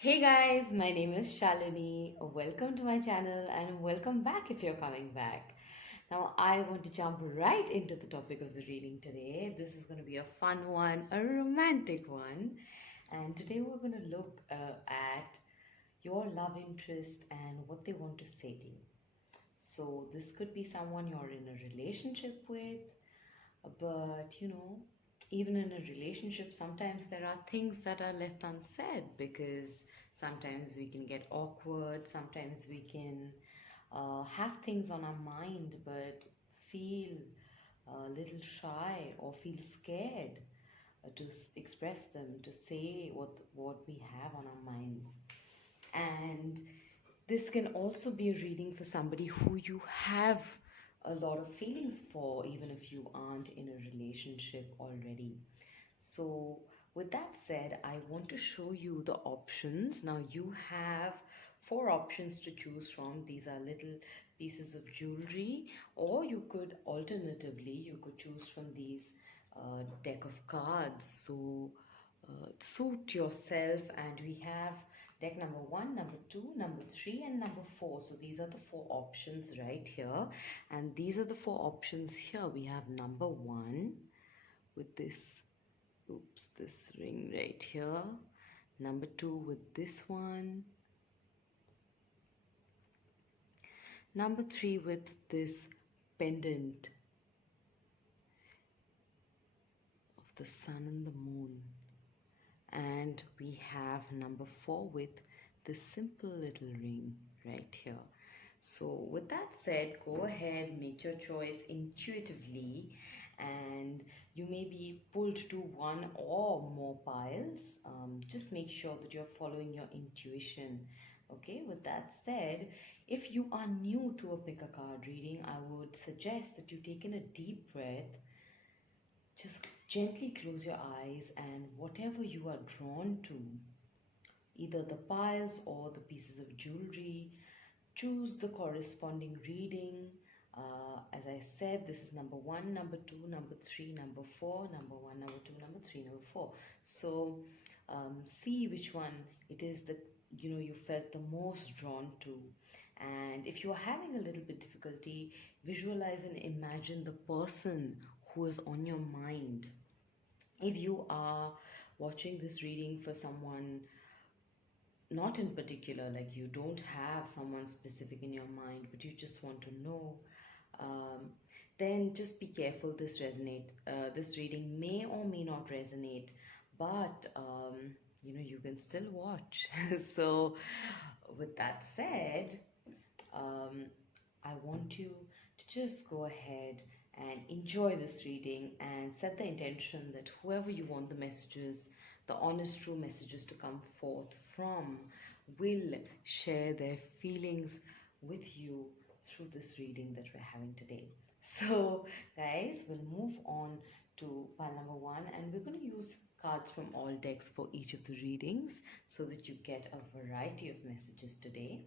Hey guys, my name is Shalini. Welcome to my channel and welcome back if you're coming back. Now, I want to jump right into the topic of the reading today. This is going to be a fun one, a romantic one. And today we're going to look at your love interest and what they want to say to you. So, this could be someone you're in a relationship with, but even in a relationship, sometimes there are things that are left unsaid because sometimes we can get awkward, sometimes we can have things on our mind but feel a little shy or feel scared to express them, to say what we have on our minds. And this can also be a reading for somebody who you have a lot of feelings for, even if you aren't in a relationship already. So, with that said, I want to show you the options. Now, you have four options to choose from. These are little pieces of jewelry, or you could alternatively, you could choose from these deck of cards. So, suit yourself, and we have deck number one, number two, number three, and number four. So these are the four options right here, and these are the four options here. We have number one with this, oops, this ring right here. Number two with this one. Number three with this pendant of the sun and the moon. And we have number four with this simple little ring right here. So with that said, go ahead, make your choice intuitively, and you may be pulled to one or more piles. Just make sure that you're following your intuition. Okay, with that said, if you are new to a pick a card reading, I would suggest that you take in a deep breath. Just gently close your eyes, and whatever you are drawn to, either the piles or the pieces of jewelry, choose the corresponding reading. As I said, this is number one, number two, number three, number four, number one, number two, number three, number four. So see which one it is that you felt the most drawn to. And if you are having a little bit difficulty, visualize and imagine the person who is on your mind. If you are watching this reading for someone not in particular, like you don't have someone specific in your mind, but you just want to know, um, then just be careful. This reading may or may not resonate, but you can still watch. So, with that said, um, I want you to just go ahead and enjoy this reading and set the intention that whoever you want the messages, the honest, true messages to come forth from, will share their feelings with you through this reading that we're having today. So, guys, we'll move on to pile number one, and we're going to use cards from all decks for each of the readings so that you get a variety of messages today.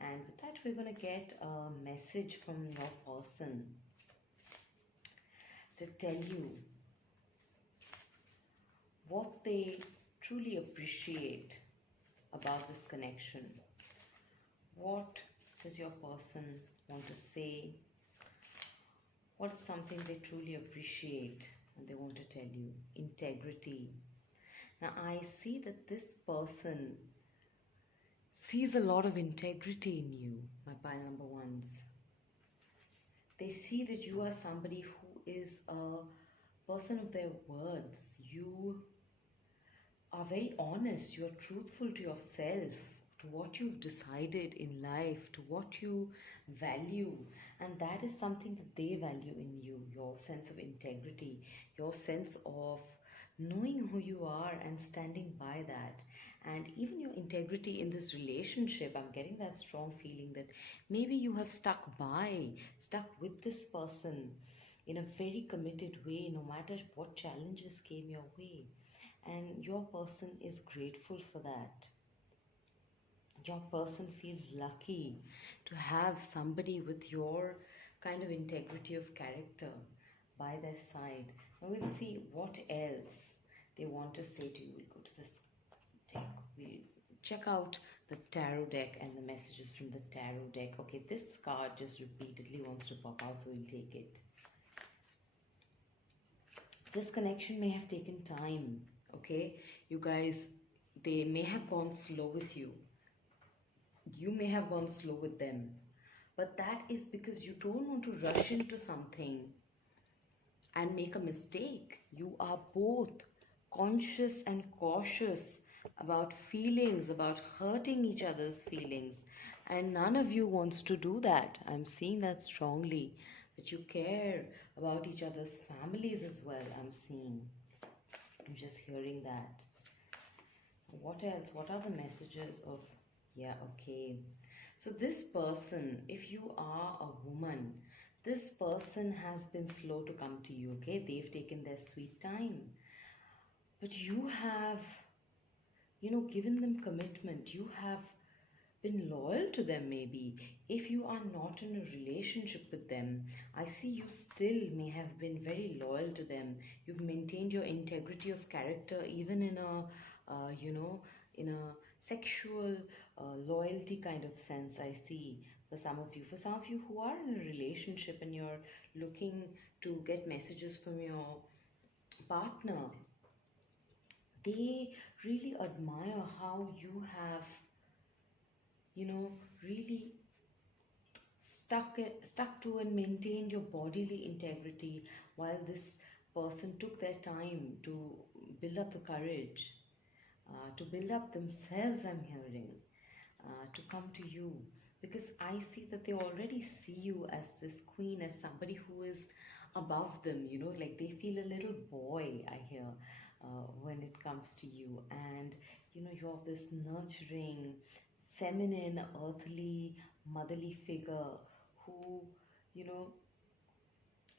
And with that, we're going to get a message from your person to tell you what they truly appreciate about this connection. What does your person want to say? What is something they truly appreciate and they want to tell you? Integrity. Now, I see that this person sees a lot of integrity in you, my pile number ones. They see that you are somebody who is a person of their words. You are very honest, you're truthful to yourself, to what you've decided in life, to what you value. And that is something that they value in you, your sense of integrity, your sense of knowing who you are and standing by that. And even your integrity in this relationship, I'm getting that strong feeling that maybe you have stuck with this person in a very committed way, no matter what challenges came your way. And your person is grateful for that. Your person feels lucky to have somebody with your kind of integrity of character by their side. And we'll see what else they want to say to you. We'll go to this deck. We'll check out the tarot deck and the messages from the tarot deck. Okay, this card just repeatedly wants to pop out, so we'll take it. This connection may have taken time, okay? You guys, they may have gone slow with you. You may have gone slow with them. But that is because you don't want to rush into something and make a mistake. You are both conscious and cautious about feelings, about hurting each other's feelings. And none of you wants to do that. I'm seeing that strongly. That you care about each other's families as well. I'm seeing. I'm just hearing that. What else? What are the messages of... Yeah, okay. So this person, if you are a woman, this person has been slow to come to you, okay? They've taken their sweet time. But you have, given them commitment. You have been loyal to them maybe. If you are not in a relationship with them, I see you still may have been very loyal to them. You've maintained your integrity of character even in a, in a sexual loyalty kind of sense, I see for some of you. For some of you who are in a relationship and you're looking to get messages from your partner, they really admire how you have, really stuck to and maintained your bodily integrity while this person took their time to build up the courage, to build up themselves, I'm hearing, to come to you. Because I see that they already see you as this queen, as somebody who is above them, like they feel a little boy, I hear, when it comes to you. And, you're this nurturing, feminine, earthly, motherly figure who, you know,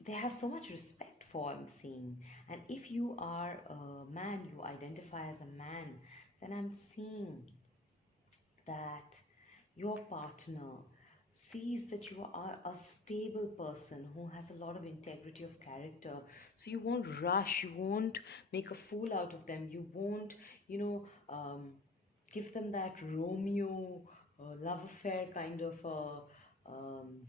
they have so much respect for, I'm seeing. And if you are a man, you identify as a man, then I'm seeing that your partner sees that you are a stable person who has a lot of integrity of character. So you won't rush, you won't make a fool out of them, you won't, give them that Romeo love affair kind of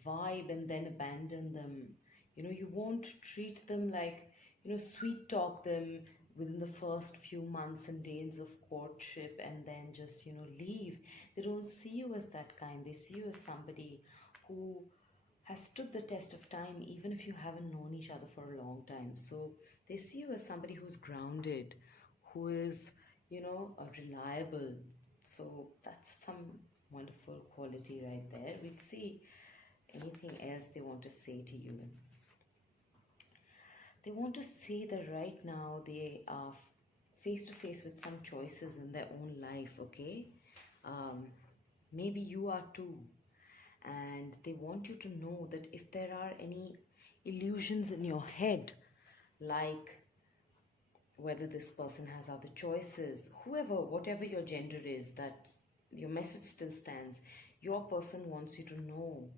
vibe and then abandon them. You won't treat them like, sweet talk them within the first few months and days of courtship and then just, leave. They don't see you as that kind. They see you as somebody who has stood the test of time, even if you haven't known each other for a long time. So they see you as somebody who's grounded, who is, reliable. So that's some wonderful quality right there. We'll see anything else they want to say to you. They want to say that right now they are face to face with some choices in their own life, okay? Um, Maybe you are too. And they want you to know that if there are any illusions in your head, like whether this person has other choices, whoever, whatever your gender is, that your message still stands. Your person wants you to know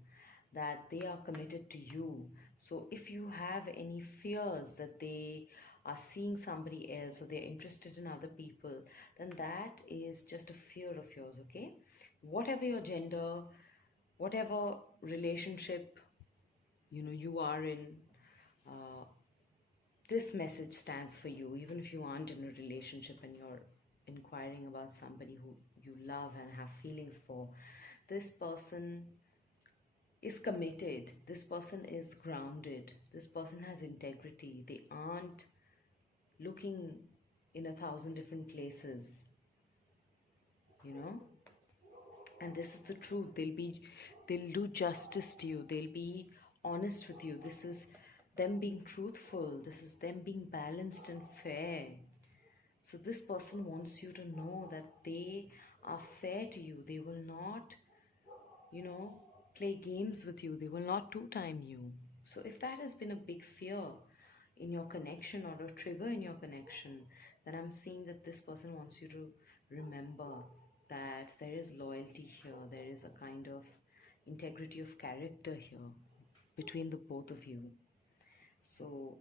that they are committed to you. So if you have any fears that they are seeing somebody else or they're interested in other people, then that is just a fear of yours, okay? Whatever your gender, whatever relationship you are in, uh, this message stands for you. Even if you aren't in a relationship and you're inquiring about somebody who you love and have feelings for, this person is committed, this person is grounded, this person has integrity. They aren't looking in 1,000 different places, you know and this is the truth. They'll do justice to you, they'll be honest with you. This is them being truthful, this is them being balanced and fair. So this person wants you to know that they are fair to you. They will not, play games with you. They will not two-time you. So if that has been a big fear in your connection or a trigger in your connection, then I'm seeing that this person wants you to remember that there is loyalty here. There is a kind of integrity of character here between the both of you. So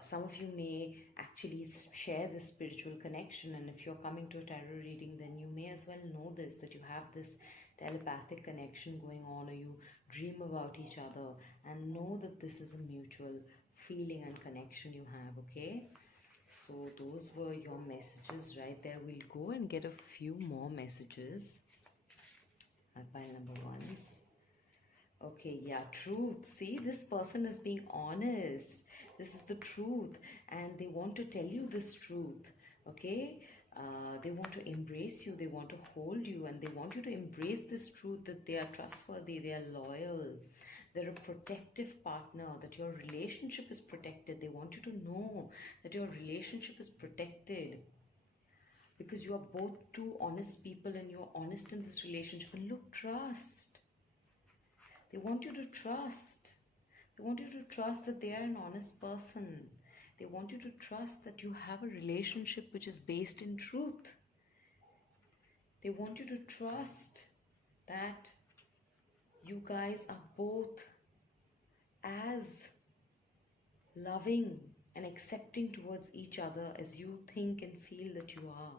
Some of you may actually share this spiritual connection, and if you're coming to a tarot reading, then you may as well know this, that you have this telepathic connection going on, or you dream about each other, and know that this is a mutual feeling and connection you have. Okay, so those were your messages right there. We'll go and get a few more messages. I pile number ones. Okay, yeah, truth. See, this person is being honest. This is the truth, and they want to tell you this truth. Okay, they want to embrace you, they want to hold you, and they want you to embrace this truth that they are trustworthy, they are loyal, they're a protective partner, that your relationship is protected. They want you to know that your relationship is protected because you are both two honest people and you're honest in this relationship. And look, trust. They want you to trust. They want you to trust that they are an honest person. They want you to trust that you have a relationship which is based in truth. They want you to trust that you guys are both as loving and accepting towards each other as you think and feel that you are.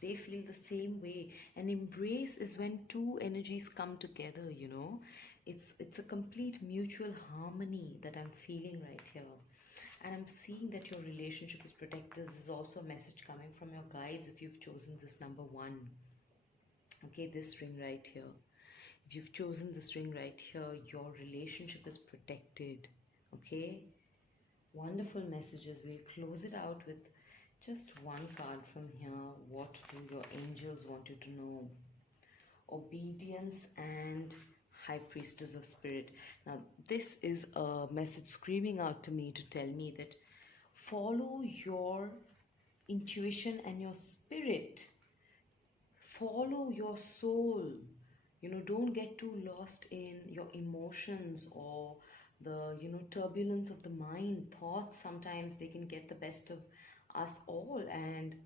They feel the same way. And embrace is when two energies come together, you know. It's a complete mutual harmony that I'm feeling right here. And I'm seeing that your relationship is protected. This is also a message coming from your guides if you've chosen this number one. Okay, this ring right here. If you've chosen this ring right here, your relationship is protected. Okay, wonderful messages. We'll close it out with just one card from here. What do your angels want you to know? Obedience and High Priestess of Spirit. Now, this is a message screaming out to me to tell me that follow your intuition and your spirit. Follow your soul. You know, don't get too lost in your emotions or the, you know, turbulence of the mind. Thoughts, sometimes they can get the best of us all, and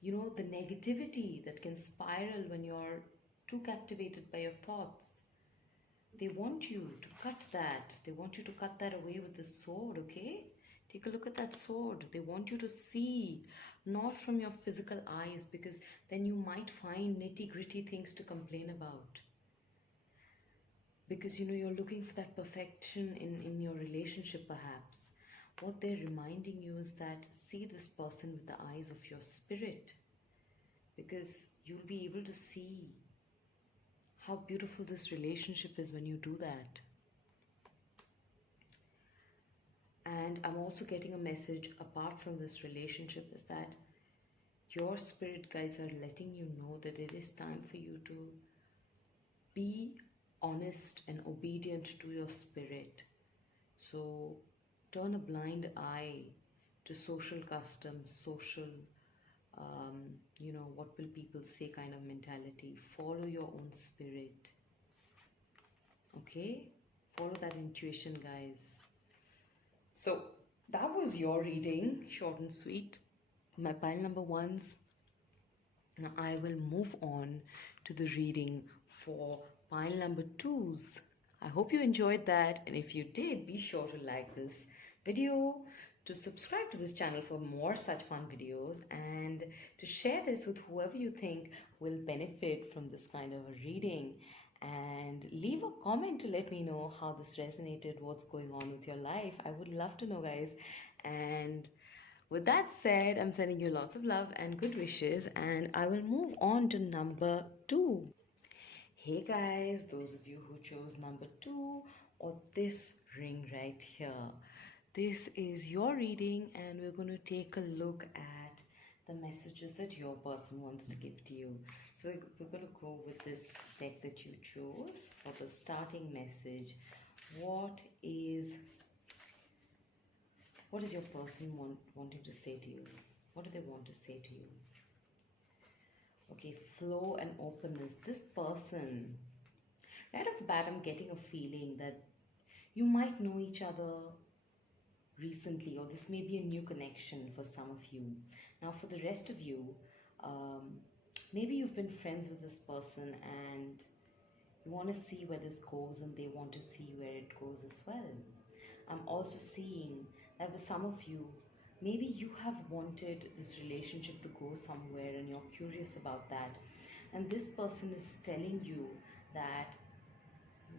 you know, the negativity that can spiral when you're too captivated by your thoughts. They want you to cut that. They want you to cut that away with the sword. Okay, take a look at that sword. They want you to see, not from your physical eyes, because then you might find nitty-gritty things to complain about, because you know, you're looking for that perfection in your relationship perhaps. What they're reminding you is that see this person with the eyes of your spirit, because you'll be able to see how beautiful this relationship is when you do that. And I'm also getting a message apart from this relationship is that your spirit guides are letting you know that it is time for you to be honest and obedient to your spirit. So turn a blind eye to social customs, social, you know, what will people say kind of mentality. Follow your own spirit. Okay? Follow that intuition, guys. So that was your reading, short and sweet. My pile number ones. Now I will move on to the reading for pile number twos. I hope you enjoyed that, and if you did, be sure to like this video, to subscribe to this channel for more such fun videos, and to share this with whoever you think will benefit from this kind of a reading. And leave a comment to let me know how this resonated, what's going on with your life. I would love to know, guys. And with that said, I'm sending you lots of love and good wishes, and I will move on to number two. Hey guys, those of you who chose number two or this ring right here, this is your reading, and we're going to take a look at the messages that your person wants to give to you. So we're going to go with this deck that you chose for the starting message. What is your person wanting to say to you? What do they want to say to you? Okay, flow and openness. This person, right off the bat, I'm getting a feeling that you might know each other recently, or this may be a new connection for some of you. Now, for the rest of you, maybe you've been friends with this person and you want to see where this goes, and they want to see where it goes as well. I'm also seeing that with some of you, maybe you have wanted this relationship to go somewhere and you're curious about that. And this person is telling you that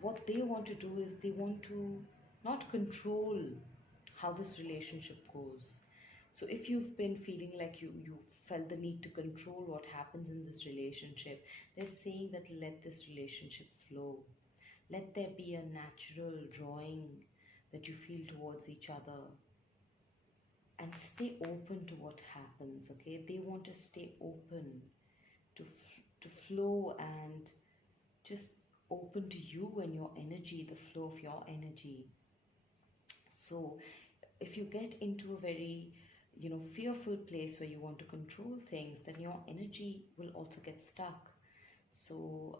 what they want to do is they want to not control how this relationship goes. So if you've been feeling like you felt the need to control what happens in this relationship, they're saying that let this relationship flow. Let there be a natural drawing that you feel towards each other, and stay open to what happens. Okay, they want to stay open to flow and just open to you and your energy, the flow of your energy. So if you get into a very fearful place where you want to control things, then your energy will also get stuck. So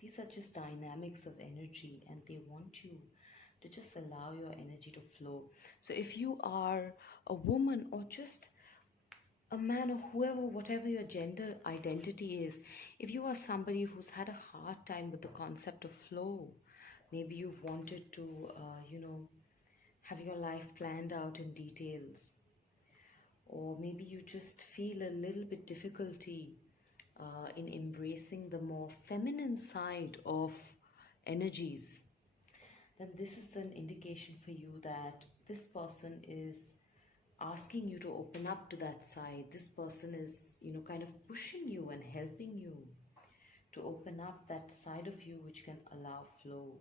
these are just dynamics of energy, and they want you to just allow your energy to flow. So if you are a woman or just a man or whoever, whatever your gender identity is, if you are somebody who's had a hard time with the concept of flow, maybe you've wanted to, have your life planned out in details, or maybe you just feel a little bit difficulty in embracing the more feminine side of energies, then this is an indication for you that this person is asking you to open up to that side. This person is, kind of pushing you and helping you to open up that side of you which can allow flow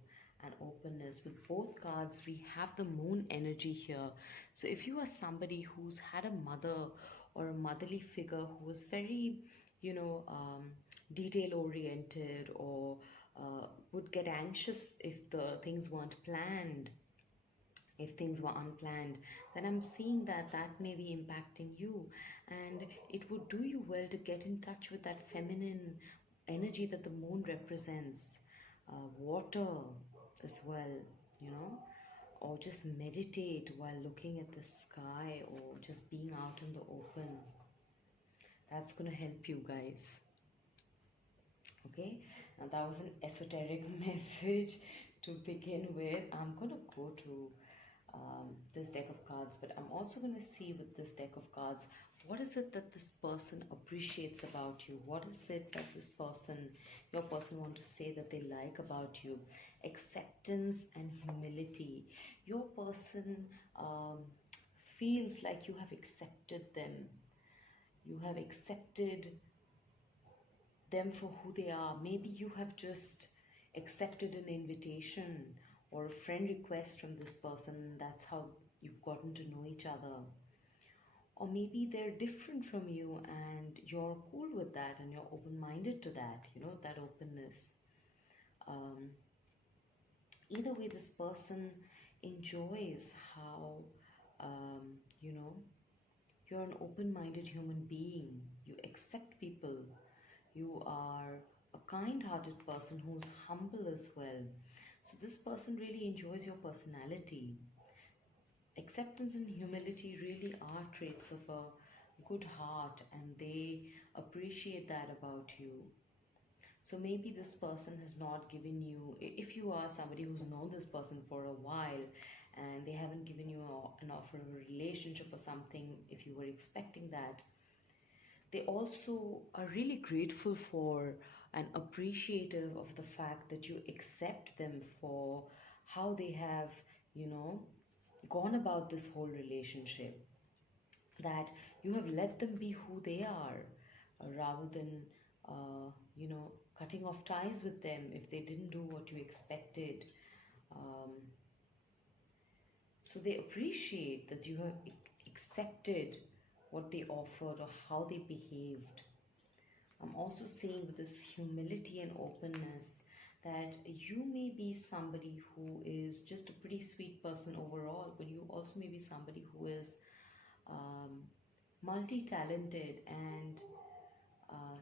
and openness. With both cards, we have the moon energy here. So if you are somebody who's had a mother or a motherly figure who was very, detail oriented, or would get anxious if the things weren't planned, if things were unplanned, then I'm seeing that that may be impacting you. And it would do you well to get in touch with that feminine energy that the moon represents. Water as well, you know, or just meditate while looking at the sky, or just being out in the open. That's going to help you guys. Okay, now that was an esoteric message to begin with. I'm going to go to this deck of cards, but I'm also going to see with this deck of cards, what is it that this person appreciates about you? What is it that this person, your person, want to say that they like about you? Acceptance and humility. Your person feels like you have accepted them. You have accepted them for who they are. Maybe you have just accepted an invitation or a friend request from this person, and that's how you've gotten to know each other. Or maybe they're different from you and you're cool with that and you're open-minded to that, that openness. Um, Either way, this person enjoys how, um, you know, you're an open-minded human being. You accept people. You are a kind-hearted person who's humble as well. So this person really enjoys your personality. Acceptance and humility really are traits of a good heart, and they appreciate that about you. So maybe this person has not given you, if you are somebody who's known this person for a while and they haven't given you an offer of a relationship or something, if you were expecting that, they also are really grateful for and appreciative of the fact that you accept them for how they have, gone about this whole relationship, that you have let them be who they are, rather than, you know, cutting off ties with them if they didn't do what you expected. Um, so they appreciate that you have accepted what they offered or how they behaved. I'm also seeing with this humility and openness that you may be somebody who is just a pretty sweet person overall, but you also may be somebody who is um, multi-talented and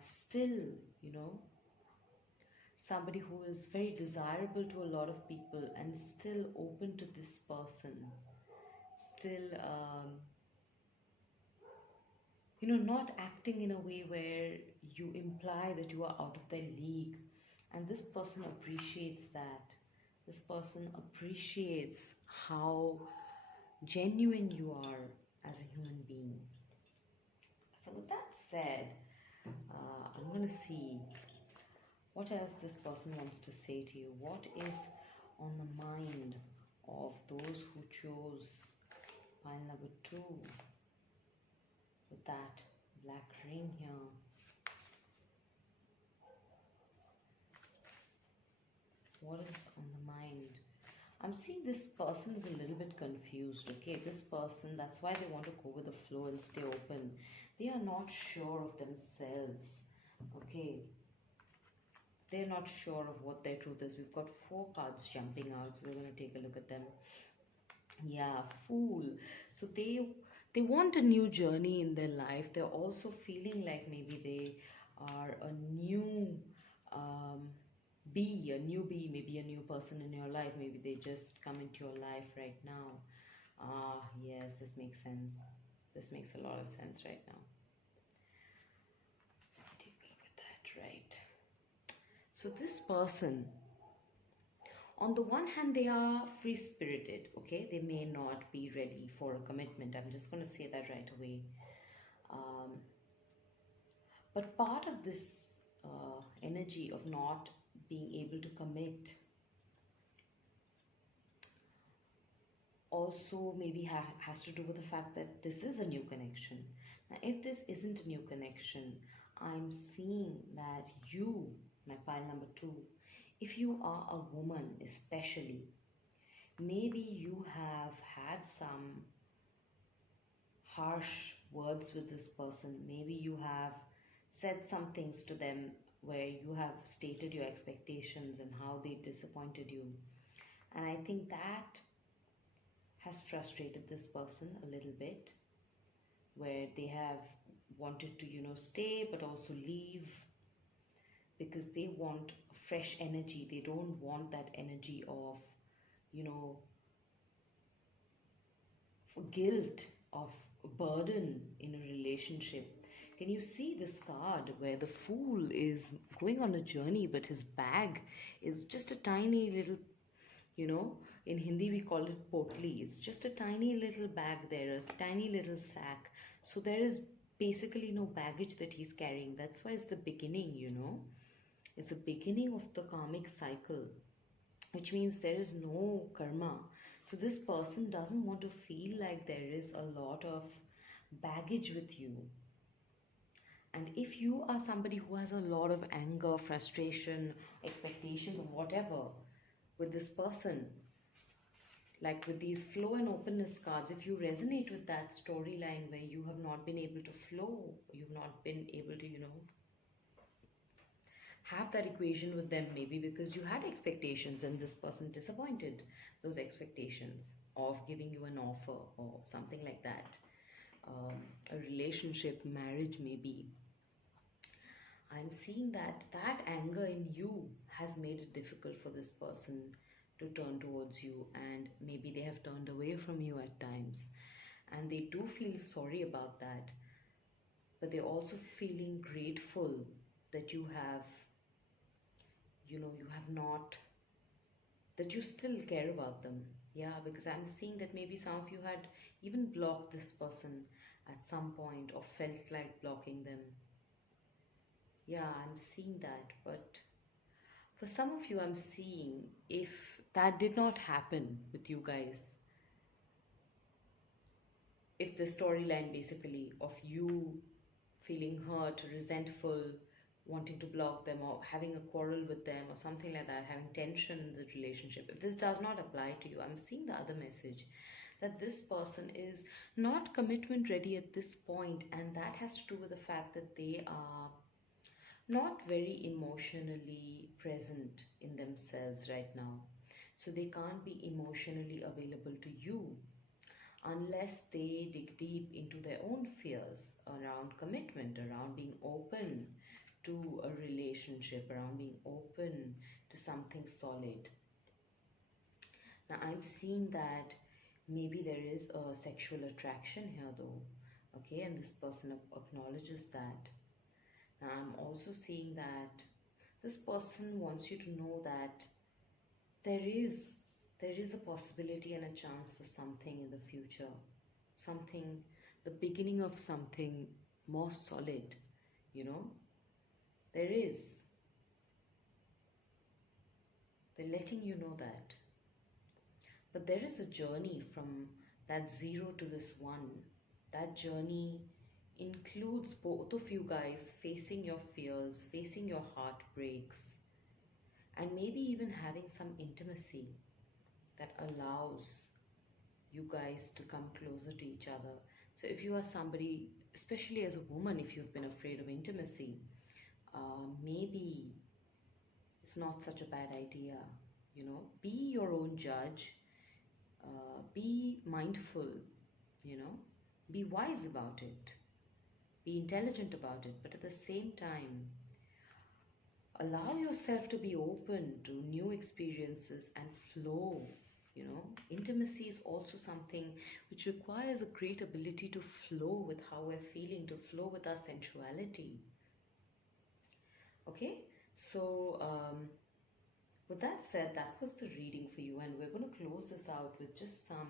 still, you know, somebody who is very desirable to a lot of people and still open to this person, still, not acting in a way where you imply that you are out of their league. And this person appreciates that. This person appreciates how genuine you are as a human being. So, with that said, I'm going to see what else this person wants to say to you. What is on the mind of those who chose pile number 2 with that black ring here? What is on the mind? I'm seeing this person is a little bit confused, okay? This person, that's why they want to go with the flow and stay open. They are not sure of themselves, okay? They're not sure of what their truth is. We've got 4 cards jumping out, so we're going to take a look at them. Yeah, Fool. So they want a new journey in their life. They're also feeling like maybe they are a new um, a newbie, maybe a new person in your life. Maybe they just come into your life right now. Ah, yes, this makes sense. This makes a lot of sense right now. Take a look at that, right? So this person, on the one hand, they are free spirited, okay? They may not be ready for a commitment. I'm just going to say that right away. Um, but part of this energy of not being able to commit also maybe has to do with the fact that this is a new connection. Now, if this isn't a new connection, I'm seeing that you, my pile number 2, if you are a woman especially, maybe you have had some harsh words with this person. Maybe you have said some things to them where you have stated your expectations and how they disappointed you. And I think that has frustrated this person a little bit, where they have wanted to, stay but also leave because they want fresh energy. They don't want that energy of, you know, for guilt, of burden in a relationship. Can you see this card where the Fool is going on a journey, but his bag is just a tiny little, in Hindi we call it potli. It's just a tiny little bag there, a tiny little sack. So there is basically no baggage that he's carrying. That's why it's the beginning. It's the beginning of the karmic cycle, which means there is no karma. So this person doesn't want to feel like there is a lot of baggage with you. And if you are somebody who has a lot of anger, frustration, expectations, or whatever with this person, like with these flow and openness cards, if you resonate with that storyline where you have not been able to flow, you've not been able to, have that equation with them, maybe because you had expectations and this person disappointed those expectations of giving you an offer or something like that, a relationship, marriage maybe. I'm seeing that that anger in you has made it difficult for this person to turn towards you, and maybe they have turned away from you at times, and they do feel sorry about that, but they're also feeling grateful that you have, you have not, that you still care about them. Yeah, because I'm seeing that maybe some of you had even blocked this person at some point or felt like blocking them. Yeah, I'm seeing that. But for some of you, I'm seeing if that did not happen with you guys, if the storyline basically of you feeling hurt, resentful, wanting to block them, or having a quarrel with them, or something like that, having tension in the relationship, if this does not apply to you, I'm seeing the other message that this person is not commitment ready at this point, and that has to do with the fact that they are not very emotionally present in themselves right now. So they can't be emotionally available to you unless they dig deep into their own fears around commitment, around being open to a relationship, around being open to something solid. Now, I'm seeing that maybe there is a sexual attraction here, though, okay, and this person acknowledges that. I'm also seeing that this person wants you to know that there is there is a possibility and a chance for something in the future, something, the beginning of something more solid, you know. There is. They're letting you know that. But there is a journey from that zero to this one. That journey includes both of you guys facing your fears, facing your heartbreaks, and maybe even having some intimacy that allows you guys to come closer to each other. So, if you are somebody, especially as a woman, if you've been afraid of intimacy, maybe it's not such a bad idea. You know, be your own judge, be mindful, you know, be wise about it, be intelligent about it, but at the same time, allow yourself to be open to new experiences and flow. You know, intimacy is also something which requires a great ability to flow with how we're feeling, to flow with our sensuality. Okay, so with that said, that was the reading for you, and we're going to close this out with just some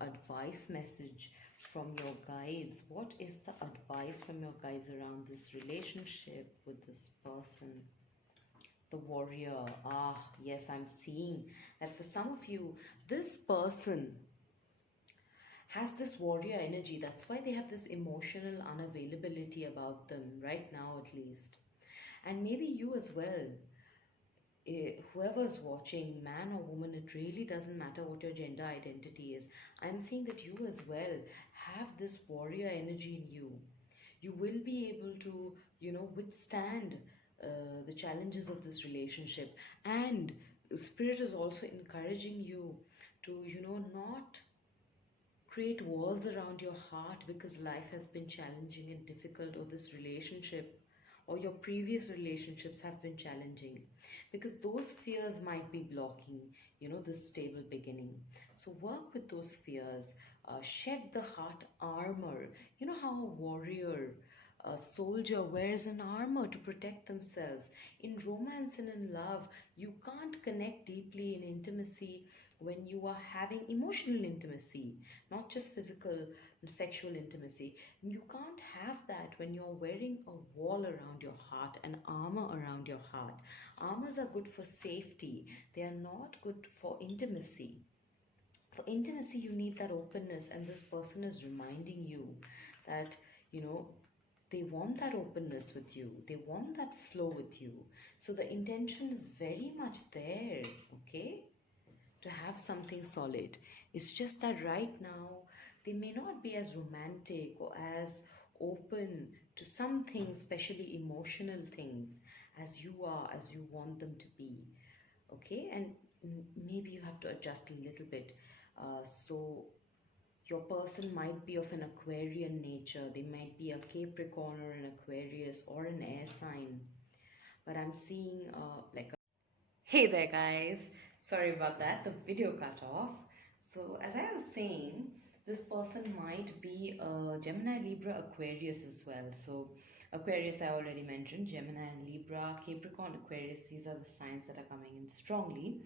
advice message from your guides. What is the advice from your guides around this relationship with this person? The warrior. Ah, yes, I'm seeing that for some of you, this person has this warrior energy. That's why they have this emotional unavailability about them, right now at least. And maybe you as well. Whoever's watching, man or woman, it really doesn't matter what your gender identity is. I'm seeing that you as well have this warrior energy in you. You will be able to, you know, withstand the challenges of this relationship. And Spirit is also encouraging you to, you know, not create walls around your heart because life has been challenging and difficult, or this relationship or your previous relationships have been challenging, because those fears might be blocking, you know, this stable beginning. So work with those fears, shed the heart armor. You know how a warrior, a soldier wears an armor to protect themselves. In romance and in love, you can't connect deeply in intimacy when you are having emotional intimacy, not just physical sexual intimacy. You can't have that when you're wearing a wall around your heart, an armor around your heart. Armors are good for safety, they are not good for intimacy. For intimacy, you need that openness, and this person is reminding you that, you know, they want that openness with you, they want that flow with you. So the intention is very much there, okay, to have something solid. It's just that right now they may not be as romantic or as open to some things, especially emotional things, as you are, as you want them to be. Okay, and maybe you have to adjust a little bit. So your person might be of an Aquarian nature, they might be a Capricorn or an Aquarius or an air sign, but I'm seeing like a... Hey there, guys. Sorry about that. The video cut off. So, as I was saying, this person might be a Gemini, Libra, Aquarius as well. So, Aquarius I already mentioned, Gemini and Libra, Capricorn, Aquarius, these are the signs that are coming in strongly.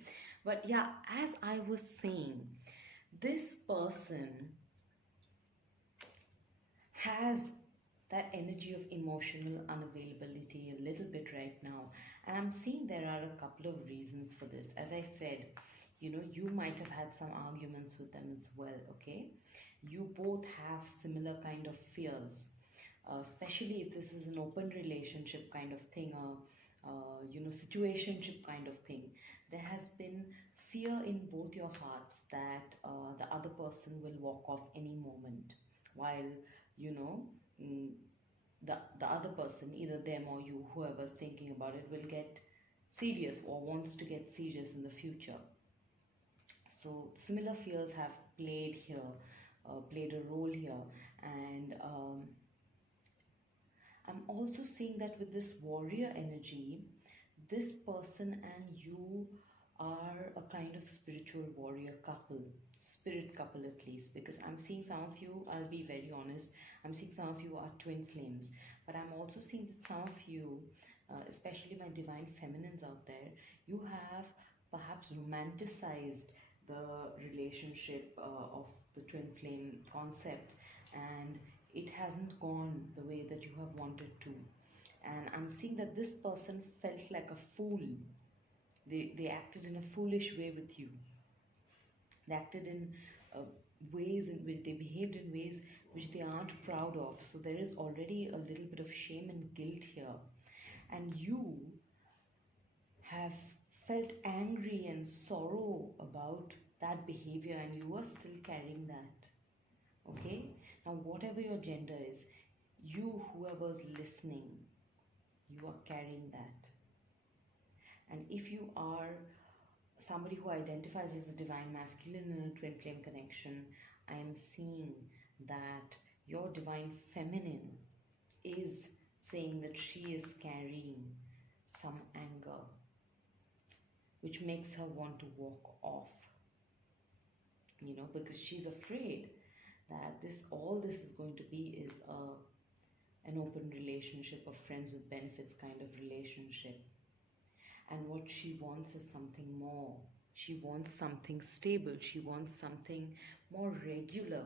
But yeah, as I was saying, this person has that energy of emotional unavailability a little bit right now, and I'm seeing there are a couple of reasons for this. As I said, you know, you might have had some arguments with them as well. Okay, you both have similar kind of fears, especially if this is an open relationship kind of thing, or you know, situationship kind of thing. There has been fear in both your hearts that the other person will walk off any moment, while, you know, mm, the other person, either them or you, whoever's thinking about it, will get serious or wants to get serious in the future. So similar fears have played here, played a role here, and I'm also seeing that with this warrior energy, this person and you are a kind of spiritual warrior couple, spirit couple at least, because I'm seeing some of you, I'll be very honest, I'm seeing some of you are twin flames, but I'm also seeing that some of you, especially my divine feminines out there, you have perhaps romanticized the relationship of the twin flame concept, and it hasn't gone the way that you have wanted to. And I'm seeing that this person felt like a fool. They acted in a foolish way with you. They acted in uh, ways in which they behaved in ways which they aren't proud of. So there is already a little bit of shame and guilt here. And you have felt angry and sorrow about that behavior, and you are still carrying that. Okay? Now, whatever your gender is, you, whoever's listening, you are carrying that. And if you are somebody who identifies as a divine masculine in a twin flame connection, I am seeing that your divine feminine is saying that she is carrying some anger which makes her want to walk off, because she's afraid that all this is going to be is an open relationship, of friends with benefits kind of relationship. And what she wants is something more. She wants something stable. She wants something more regular.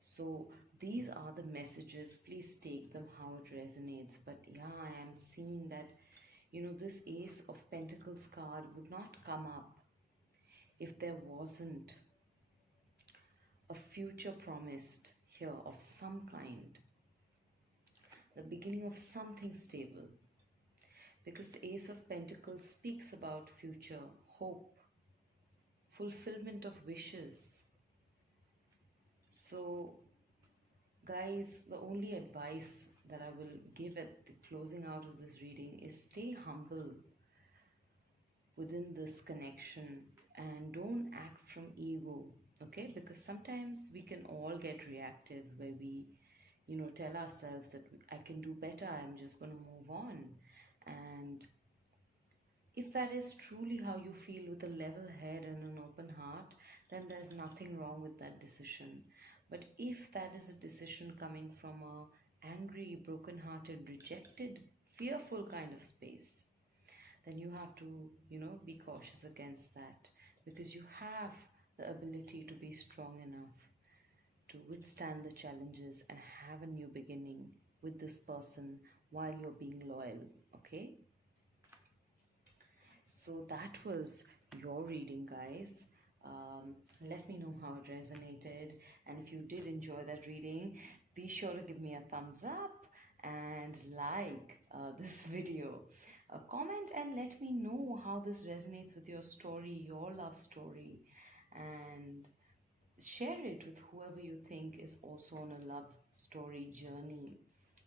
So these are the messages. Please take them how it resonates. But yeah, I am seeing that, this Ace of Pentacles card would not come up if there wasn't a future promised here of some kind. The beginning of something stable. Because the Ace of Pentacles speaks about future, hope, fulfillment of wishes. So, guys, the only advice that I will give at the closing out of this reading is stay humble within this connection and don't act from ego, okay? Because sometimes we can all get reactive where we, tell ourselves that I can do better, I'm just going to move on. And if that is truly how you feel, with a level head and an open heart, then there's nothing wrong with that decision. But if that is a decision coming from a angry, broken-hearted, rejected, fearful kind of space, then you have to, be cautious against that, because you have the ability to be strong enough to withstand the challenges and have a new beginning with this person while you're being loyal, okay? So that was your reading, guys. Let me know how it resonated, and if you did enjoy that reading, be sure to give me a thumbs up and like this video. Comment and let me know how this resonates with your story, your love story, and share it with whoever you think is also on a love story journey,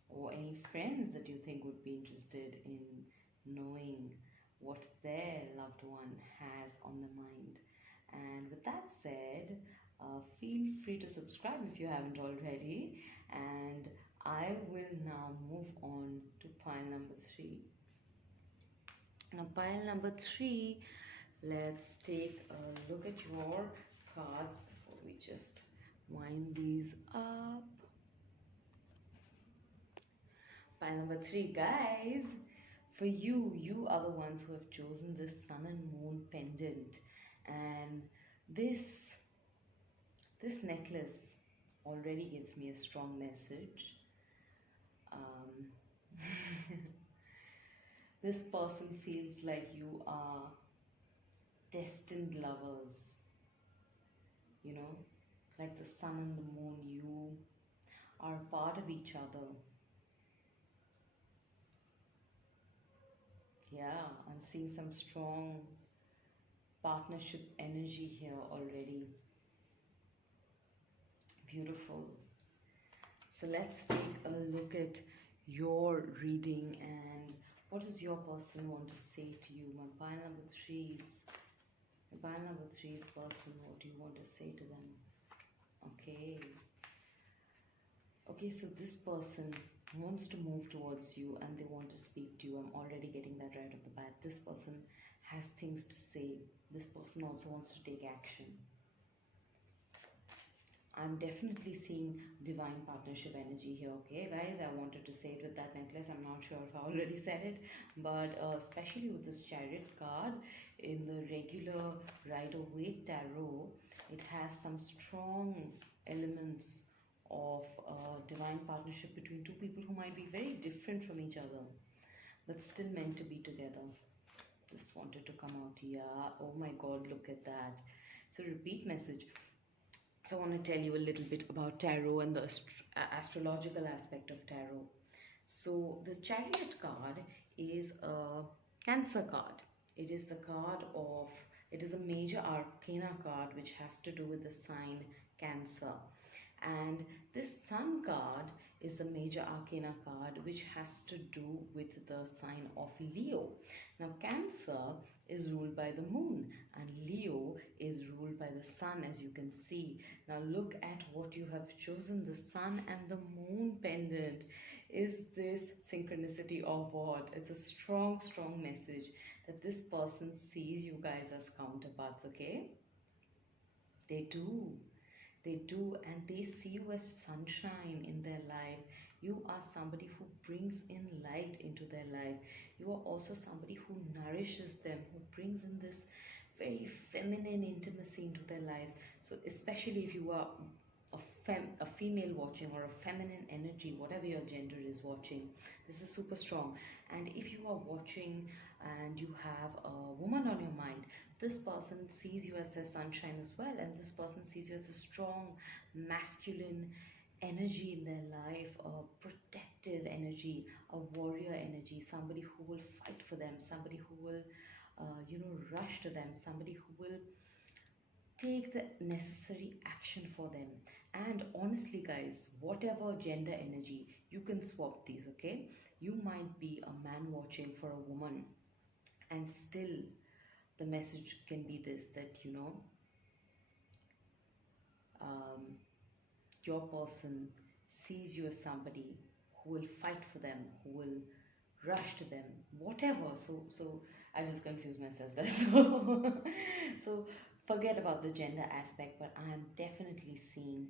or any friends that you think would be interested in knowing what their loved one has on their mind. And with that said, feel free to subscribe if you haven't already, and I will now move on to pile number 3. Now, pile number 3, let's take a look at your cards before we just wind these up. Pile number 3, guys, for you are the ones who have chosen this sun and moon pendant, and this necklace already gives me a strong message. This person feels like you are destined lovers, like the sun and the moon. You are part of each other. Yeah, I'm seeing some strong partnership energy here already. Beautiful. So let's take a look at your reading and what does your person want to say to you? My pile number 3's person, what do you want to say to them? Okay, so this person wants to move towards you and they want to speak to you. I'm already getting that right off the bat. This person has things to say. This person also wants to take action. I'm definitely seeing divine partnership energy here. Okay, guys, I wanted to say it with that necklace. I'm not sure if I already said it, but especially with this Chariot card in the regular Rider-Waite tarot, it has some strong elements of divine partnership between two people who might be very different from each other, but still meant to be together. Just wanted to come out. Yeah. Oh my God, look at that. It's a repeat message. So I want to tell you a little bit about tarot and the astrological aspect of tarot. So the Chariot card is a Cancer card. It is the card of, it is a major arcana card which has to do with the sign Cancer. And this Sun card is a major arcana card which has to do with the sign of Leo. Now Cancer is ruled by the moon and Leo is ruled by the sun, as you can see. Now look at what you have chosen, the sun and the moon pendant. Is this synchronicity or what? It's a strong message that this person sees you guys as counterparts. Okay, they do. They do, and they see you as sunshine in their life. You are somebody who brings in light into their life. You are also somebody who nourishes them, who brings in this very feminine intimacy into their lives. So especially if you are a female watching, or a feminine energy, whatever your gender is watching, this is super strong. And if you are watching and you have a woman on your mind, this person sees you as their sunshine as well, and this person sees you as a strong masculine energy in their life, a protective energy, a warrior energy, somebody who will fight for them, somebody who will rush to them, somebody who will take the necessary action for them. And honestly guys, whatever gender energy, you can swap these. Okay, you might be a man watching for a woman, and still the message can be this, that um, your person sees you as somebody who will fight for them, who will rush to them, whatever. So I just confused myself there. So forget about the gender aspect, but I am definitely seeing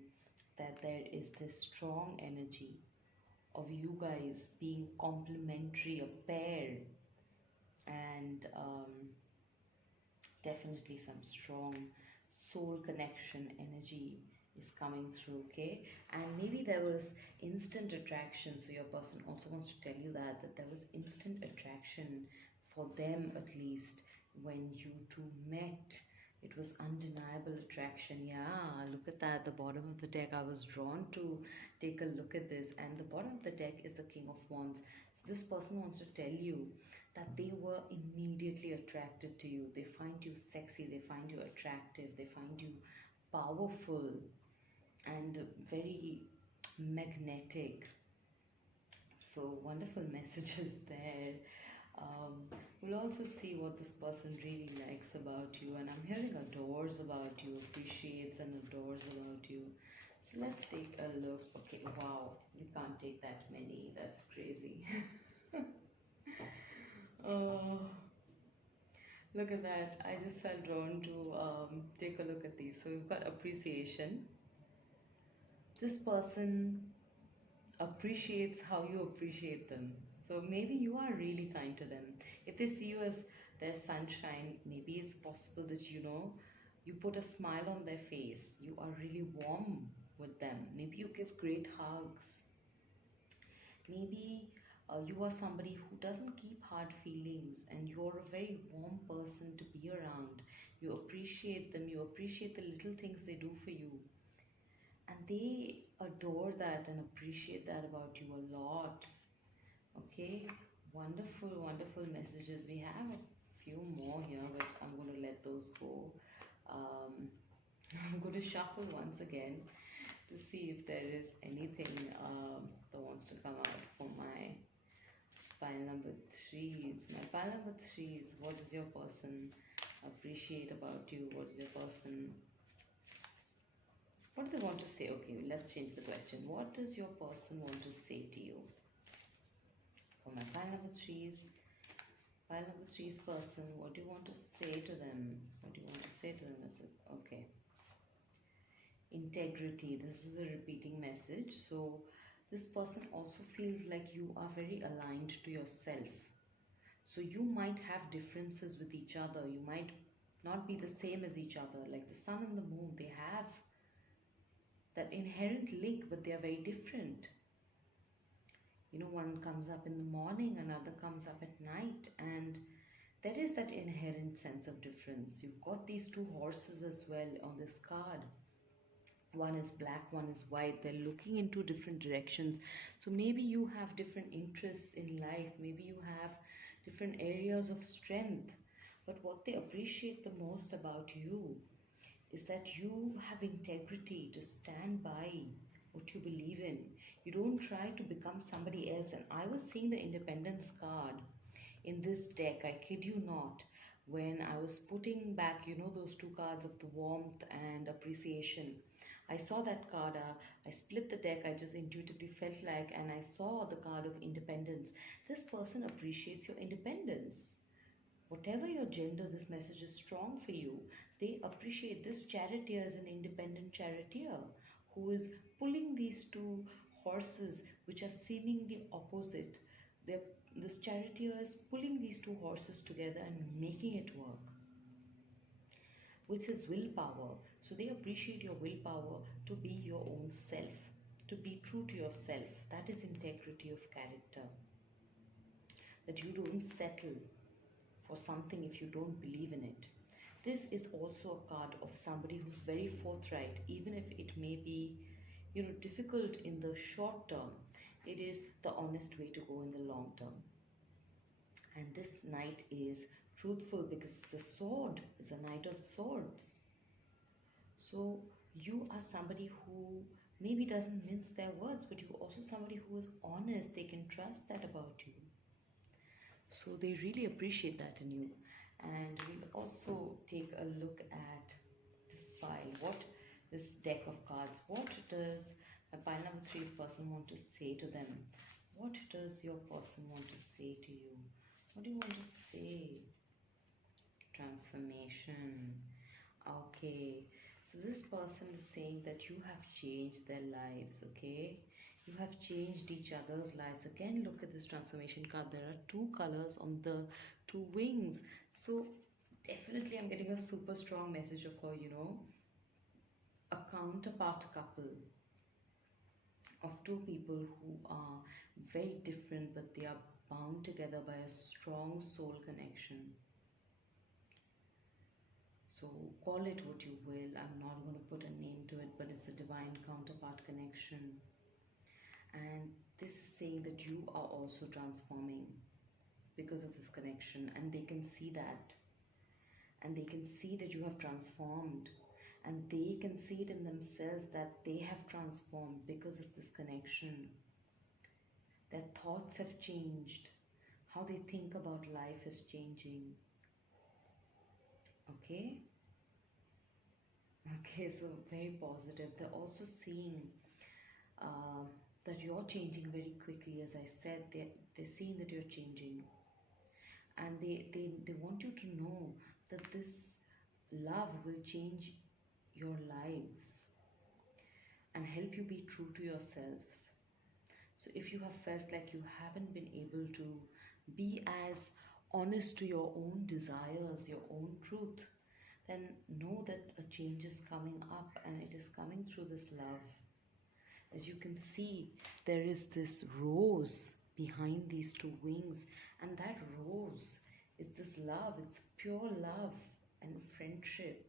that there is this strong energy of you guys being complementary, a pair, and definitely some strong soul connection energy is coming through. Okay, and maybe there was instant attraction, so your person also wants to tell you that there was instant attraction for them, at least when you two met. It was undeniable attraction. Yeah, look at that, the bottom of the deck. I was drawn to take a look at this, and the bottom of the deck is the King of Wands. So this person wants to tell you that they were immediately attracted to you. They find you sexy, they find you attractive, they find you powerful and very magnetic. So wonderful messages there. We'll also see what this person really likes about you, and I'm hearing adores about you, appreciates and adores about you. So let's take a look. Okay, wow, we can't take that many, that's crazy. Oh, look at that. I just felt drawn to take a look at these. So we've got appreciation. This person appreciates how you appreciate them. So maybe you are really kind to them. If they see you as their sunshine, maybe it's possible that you put a smile on their face. You are really warm with them. Maybe you give great hugs. Maybe you are somebody who doesn't keep hard feelings, and you're a very warm person to be around. You appreciate them, you appreciate the little things they do for you, and they adore that and appreciate that about you a lot. Okay, wonderful messages. We have a few more here, but I'm going to let those go. um, I'm going to shuffle once again to see if there is anything that wants to come out for my pile number threes. My pile number threes, what does your person appreciate about you? What does your person, what do they want to say? Okay, let's change the question. What does your person want to say to you? For my pile number threes person, what do you want to say to them? What do you want to say to them? Okay. integrity. This is a repeating message. So this person also feels like you are very aligned to yourself. So you might have differences with each other. You might not be the same as each other. Like the sun and the moon, they have that inherent link, but they are very different. One comes up in the morning, another comes up at night, and there is that inherent sense of difference. You've got these two horses as well on this card. One is black, one is white. They're looking into different directions. So maybe you have different interests in life, maybe you have different areas of strength. But what they appreciate the most about you is that you have integrity to stand by what you believe in. You don't try to become somebody else. And I was seeing the independence card in this deck, I kid you not, when I was putting back, those two cards of the warmth and appreciation. I saw that card, I split the deck, I just intuitively felt like, and I saw the card of independence. This person appreciates your independence. Whatever your gender, this message is strong for you. They appreciate this charioteer as an independent charioteer who is pulling these two horses which are seemingly opposite. They're, this charioteer is pulling these two horses together and making it work with his willpower. So they appreciate your willpower to be your own self, to be true to yourself. That is integrity of character. That you don't settle for something if you don't believe in it. This is also a card of somebody who's very forthright, even if it may be, difficult in the short term. It is the honest way to go in the long term. And this knight is truthful because the sword is a knight of swords. So you are somebody who maybe doesn't mince their words, but you're also somebody who is honest. They can trust that about you. So they really appreciate that in you. And we'll also take a look at this pile. This deck of cards, what does a pile number 3's person want to say to them? What does your person want to say to you? What do you want to say? Transformation. Okay. So this person is saying that you have changed their lives, okay? You have changed each other's lives. Again, look at this transformation card. There are two colors on the two wings. So definitely I'm getting a super strong message of a counterpart couple of two people who are very different, but they are bound together by a strong soul connection. So call it what you will. I'm not going to put a name to it, but it's a divine counterpart connection. And this is saying that you are also transforming because of this connection, and they can see that. And they can see that you have transformed, and they can see it in themselves that they have transformed because of this connection. Their thoughts have changed. How they think about life is changing. Okay? Okay, so very positive. They're also seeing that you're changing very quickly. As I said, they're seeing that you're changing. And they want you to know that this love will change your lives and help you be true to yourselves. So if you have felt like you haven't been able to be as honest to your own desires, your own truth, then know that a change is coming up, and it is coming through this love. As you can see, there is this rose behind these two wings, and that rose is this love. It's pure love and friendship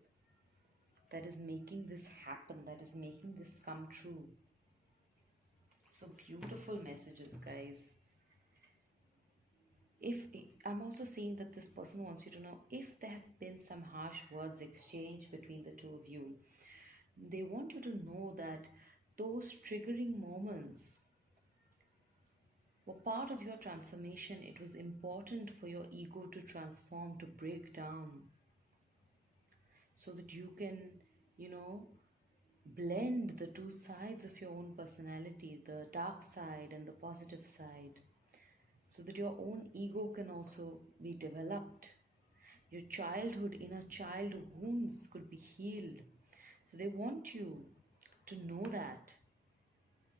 that is making this happen, that is making this come true. So beautiful messages, guys. I'm also seeing that this person wants you to know if there have been some harsh words exchanged between the two of you. They want you to know that those triggering moments were part of your transformation. It was important for your ego to transform, to break down, so that you can, blend the two sides of your own personality, the dark side and the positive side, so that your own ego can also be developed. Your childhood, inner child wounds could be healed. So they want you to know that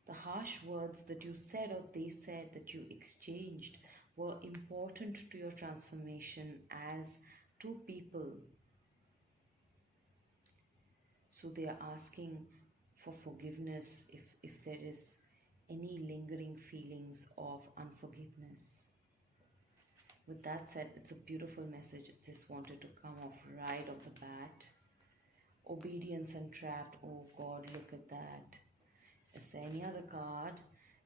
the harsh words that you said or they said that you exchanged were important to your transformation as two people. So they are asking for forgiveness if there is any lingering feelings of unforgiveness. With that said, it's a beautiful message. This wanted to come off right off the bat. Obedience and trapped. Oh God, look at that. Is there any other card?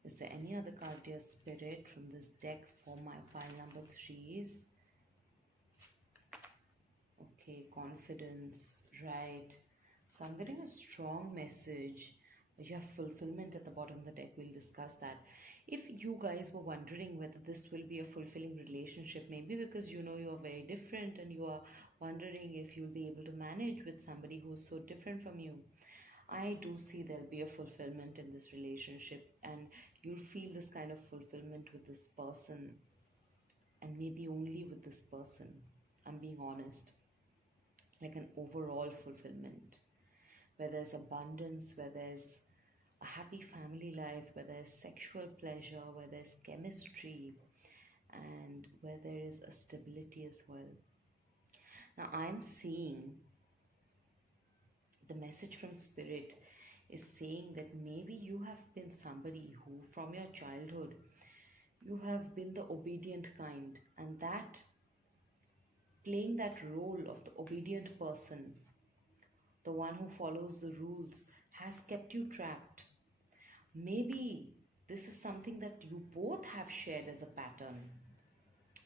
Is there any other card, dear spirit, from this deck for my pile number 3s? Okay, confidence, right. So I'm getting a strong message. You have fulfillment at the bottom of the deck. We'll discuss that. If you guys were wondering whether this will be a fulfilling relationship, maybe because you know you're very different and you are wondering if you'll be able to manage with somebody who's so different from you, I do see there'll be a fulfillment in this relationship, and you'll feel this kind of fulfillment with this person, and maybe only with this person. I'm being honest. Like an overall fulfillment, where there's abundance, where there's a happy family life, where there's sexual pleasure, where there's chemistry, and where there is a stability as well. Now, I'm seeing the message from Spirit is saying that maybe you have been somebody who, from your childhood, you have been the obedient kind, and that playing that role of the obedient person, the one who follows the rules, has kept you trapped. Maybe this is something that you both have shared as a pattern.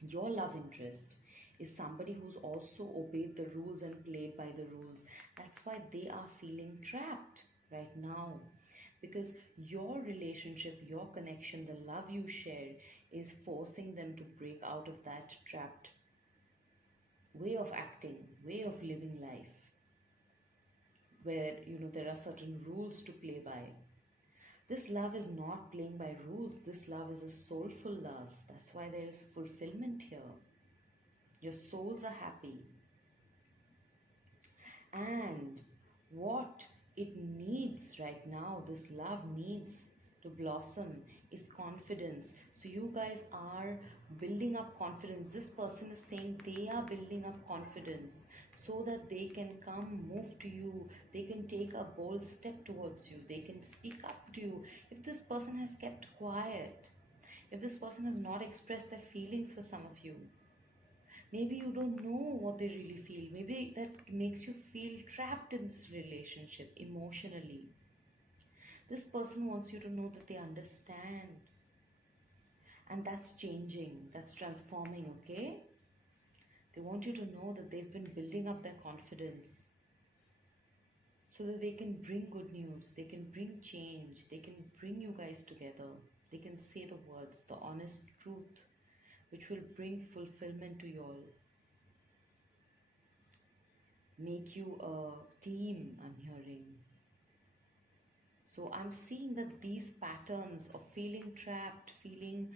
Your love interest is somebody who's also obeyed the rules and played by the rules. That's why they are feeling trapped right now. Because your relationship, your connection, the love you share is forcing them to break out of that trapped way of acting, way of living life, where there are certain rules to play by. This love is not playing by rules. This love is a soulful love. That's why there is fulfillment here. Your souls are happy. And what it needs right now, this love needs to blossom, is confidence. So you guys are building up confidence. This person is saying they are building up confidence so that they can come, move to you. They can take a bold step towards you. They can speak up to you. If this person has kept quiet, if this person has not expressed their feelings for some of you, maybe you don't know what they really feel. Maybe that makes you feel trapped in this relationship emotionally. This person wants you to know that they understand. And that's changing, that's transforming, okay? They want you to know that they've been building up their confidence so that they can bring good news, they can bring change, they can bring you guys together. They can say the words, the honest truth, which will bring fulfillment to you all. Make you a team, I'm hearing. So I'm seeing that these patterns of feeling trapped, feeling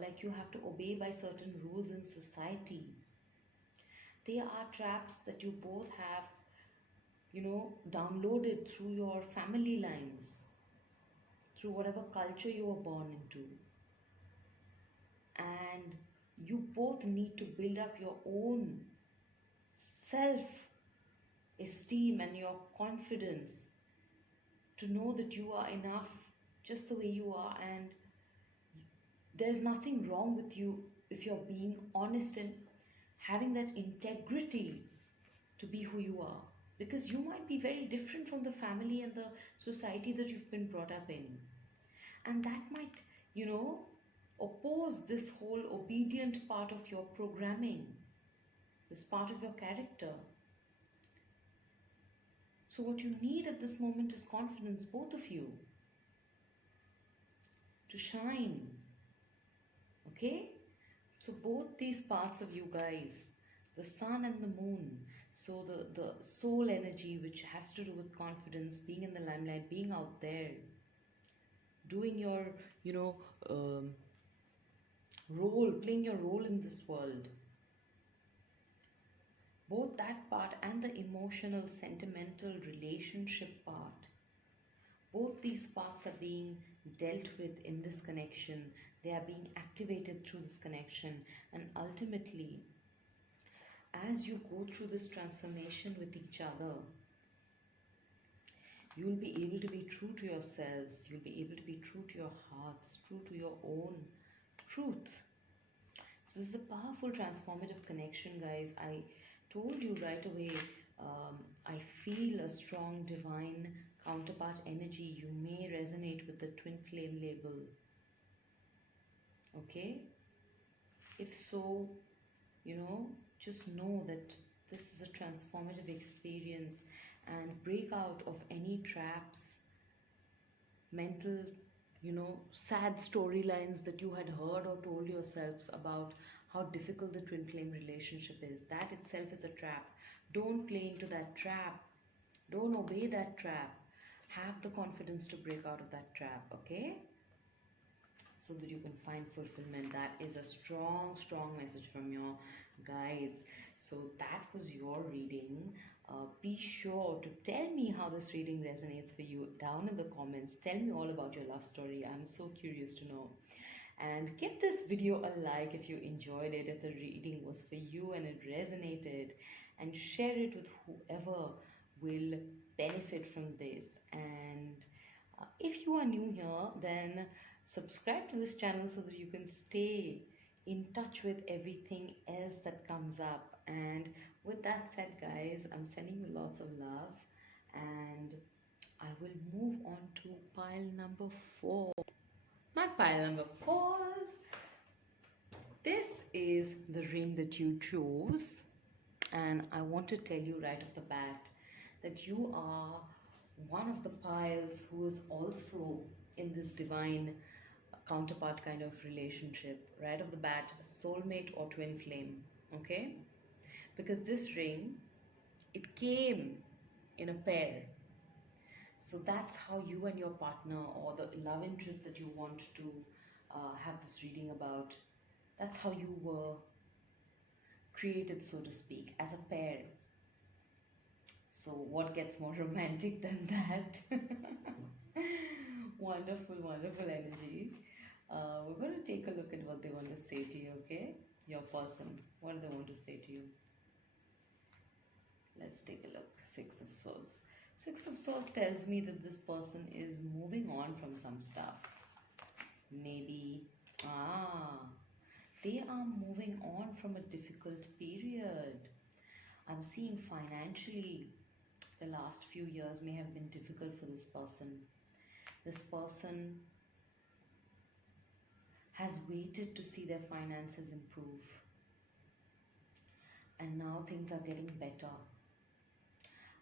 like you have to obey by certain rules in society, they are traps that you both have, downloaded through your family lines, through whatever culture you were born into. And you both need to build up your own self-esteem and your confidence to know that you are enough just the way you are, and there's nothing wrong with you if you're being honest and having that integrity to be who you are. Because you might be very different from the family and the society that you've been brought up in. And that might, oppose this whole obedient part of your programming, this part of your character. So what you need at this moment is confidence, both of you, to shine. Okay? So both these parts of you guys, the sun and the moon, so the soul energy, which has to do with confidence, being in the limelight, being out there, doing your, role, playing your role in this world. Both that part and the emotional, sentimental relationship part Both these parts are being dealt with in this connection. They are being activated through this connection, and ultimately, as you go through this transformation with each other, you'll be able to be true to yourselves, you'll be able to be true to your hearts, true to your own truth. So this is a powerful transformative connection, guys. I told you right away, I feel a strong divine counterpart energy. You may resonate with the twin flame label. Okay? If so, just know that this is a transformative experience, and break out of any traps, mental, sad storylines that you had heard or told yourselves about how difficult the twin flame relationship is. That itself is a trap. Don't play into that trap. Don't obey that trap. Have the confidence to break out of that trap, okay? So that you can find fulfillment. That is a strong, strong message from your guides. So that was your reading. Be sure to tell me how this reading resonates for you down in the comments. Tell me all about your love story. I'm so curious to know. And give this video a like if you enjoyed it, if the reading was for you and it resonated, and share it with whoever will benefit from this. And if you are new here, then subscribe to this channel so that you can stay in touch with everything else that comes up. And with that said, guys, I'm sending you lots of love, and I will move on to pile number 4. My pile number 4 is, this is the ring that you chose, and I want to tell you right off the bat that you are one of the piles who is also in this divine counterpart kind of relationship. Right off the bat, soulmate or twin flame, okay? Because this ring, it came in a pair. So that's how you and your partner, or the love interest that you want to have this reading about, that's how you were created, so to speak, as a pair. So what gets more romantic than that? Wonderful, wonderful energy. We're going to take a look at what they want to say to you, okay? Your person, what do they want to say to you? Let's take a look. Six of Swords. Six of Swords tells me that this person is moving on from some stuff. Maybe, they are moving on from a difficult period. I'm seeing financially, the last few years may have been difficult for this person. This person has waited to see their finances improve, and now things are getting better.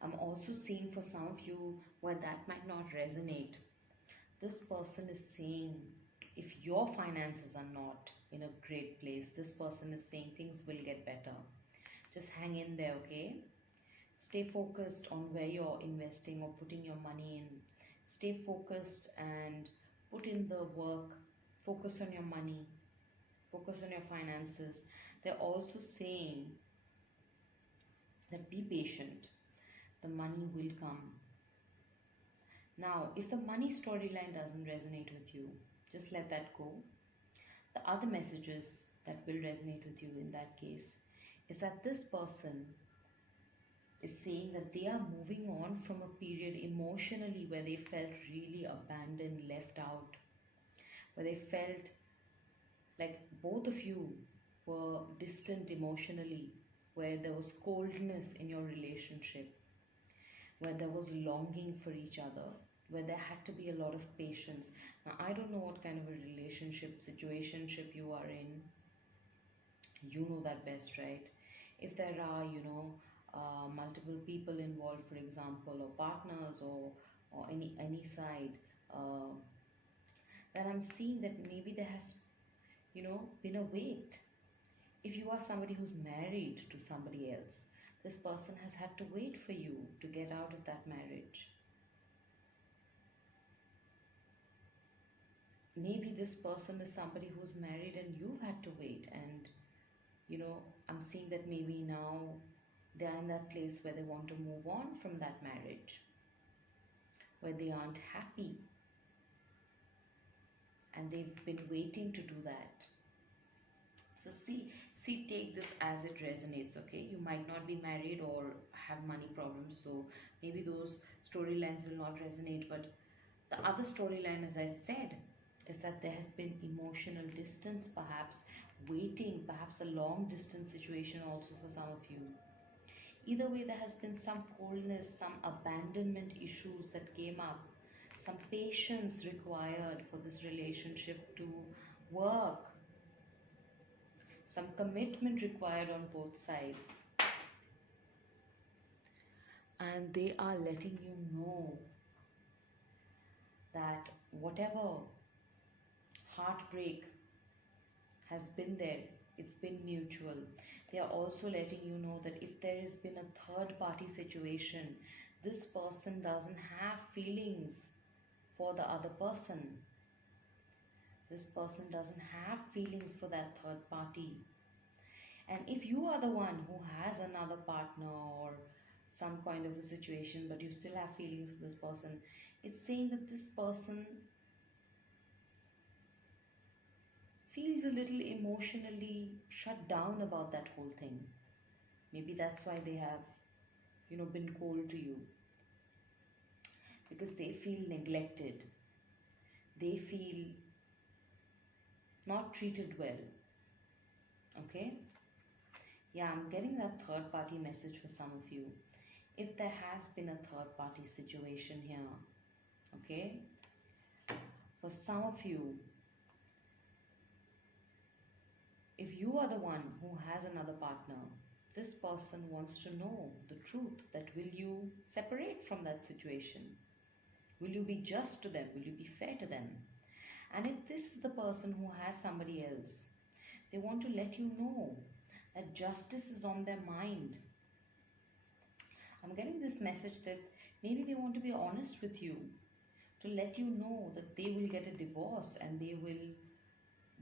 I'm also seeing for some of you where that might not resonate. This person is saying, if your finances are not in a great place, this person is saying things will get better. Just hang in there, okay? Stay focused on where you're investing or putting your money in. Stay focused and put in the work. Focus on your money. Focus on your finances. They're also saying that be patient. The money will come. Now, if the money storyline doesn't resonate with you, just let that go. The other messages that will resonate with you in that case is that this person is saying that they are moving on from a period emotionally where they felt really abandoned, left out, where they felt like both of you were distant emotionally, where there was coldness in your relationship, where there was longing for each other, where there had to be a lot of patience. Now, I don't know what kind of a relationship, situationship you are in. You know that best, right? If there are, multiple people involved, for example, or partners, or any side, that I'm seeing that maybe there has, been a wait. If you are somebody who's married to somebody else, this person has had to wait for you to get out of that marriage. Maybe this person is somebody who's married and you've had to wait, and I'm seeing that maybe now they're in that place where they want to move on from that marriage. where they aren't happy, and they've been waiting to do that. So see, take this as it resonates, okay? You might not be married or have money problems, so maybe those storylines will not resonate. But the other storyline, as I said, is that there has been emotional distance, perhaps waiting, perhaps a long distance situation also for some of you. Either way, there has been some coldness, some abandonment issues that came up, some patience required for this relationship to work, some commitment required on both sides. And they are letting you know that whatever heartbreak has been there, it's been mutual. They are also letting you know that if there has been a third party situation, this person doesn't have feelings for the other person. This person doesn't have feelings for that third party. And if you are the one who has another partner or some kind of a situation, but you still have feelings for this person, it's saying that this person feels a little emotionally shut down about that whole thing. Maybe that's why they have, been cold to you. Because they feel neglected. They feel not treated well. Okay? Yeah, I'm getting that third party message for some of you. If there has been a third party situation here, okay? For some of you, if you are the one who has another partner, this person wants to know the truth, that will you separate from that situation? Will you be just to them? Will you be fair to them? And if this is the person who has somebody else, they want to let you know that justice is on their mind. I'm getting this message that maybe they want to be honest with you, to let you know that they will get a divorce and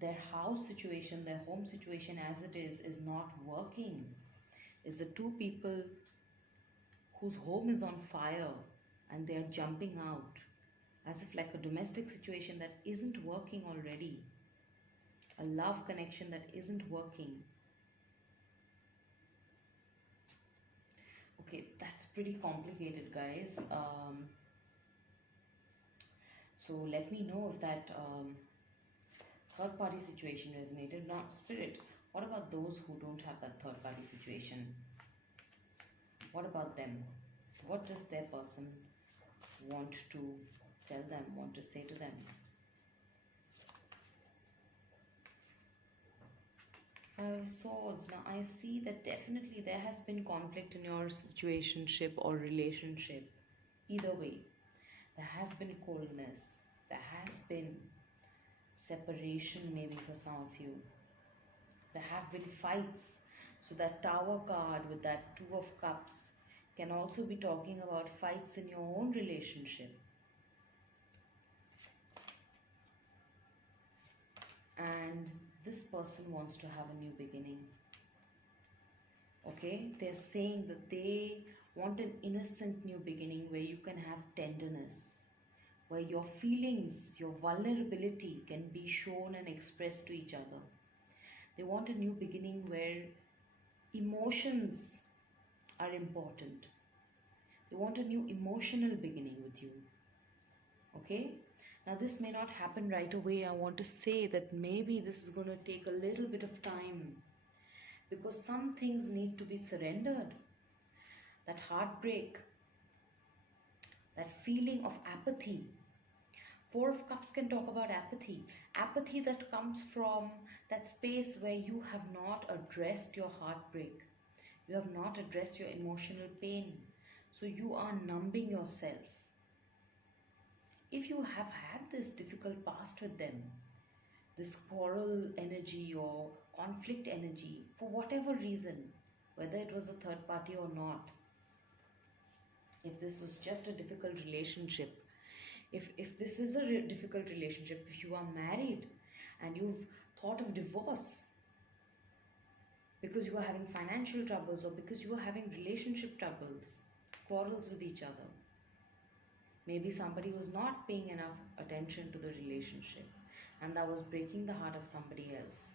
their house situation, their home situation as it is not working. Is the two people whose home is on fire and they are jumping out, as if like a domestic situation that isn't working already, a love connection that isn't working. Okay, that's pretty complicated, guys. So let me know if that third party situation resonated. Now, Spirit, what about those who don't have that third party situation? What about them? What does their person want to tell them, want to say to them? Five of Swords. Now I see that definitely there has been conflict in your situationship or relationship. Either way, there has been coldness. There has been separation maybe for some of you. There have been fights. So that Tower card with that Two of Cups can also be talking about fights in your own relationship. And this person wants to have a new beginning. Okay, they're saying that they want an innocent new beginning where you can have tenderness, where your feelings, your vulnerability can be shown and expressed to each other. They want a new beginning where emotions are important. They want a new emotional beginning with you. Okay? Now this may not happen right away. I want to say that maybe this is going to take a little bit of time, because some things need to be surrendered. That heartbreak, that feeling of apathy. Four of Cups can talk about apathy. Apathy that comes from that space where you have not addressed your heartbreak. You have not addressed your emotional pain. So you are numbing yourself. If you have had this difficult past with them, this quarrel energy or conflict energy, for whatever reason, whether it was a third party or not, if this was just a difficult relationship, if this is a difficult relationship, if you are married and you've thought of divorce because you are having financial troubles or because you are having relationship troubles, quarrels with each other, Maybe somebody was not paying enough attention to the relationship, and that was breaking the heart of somebody else.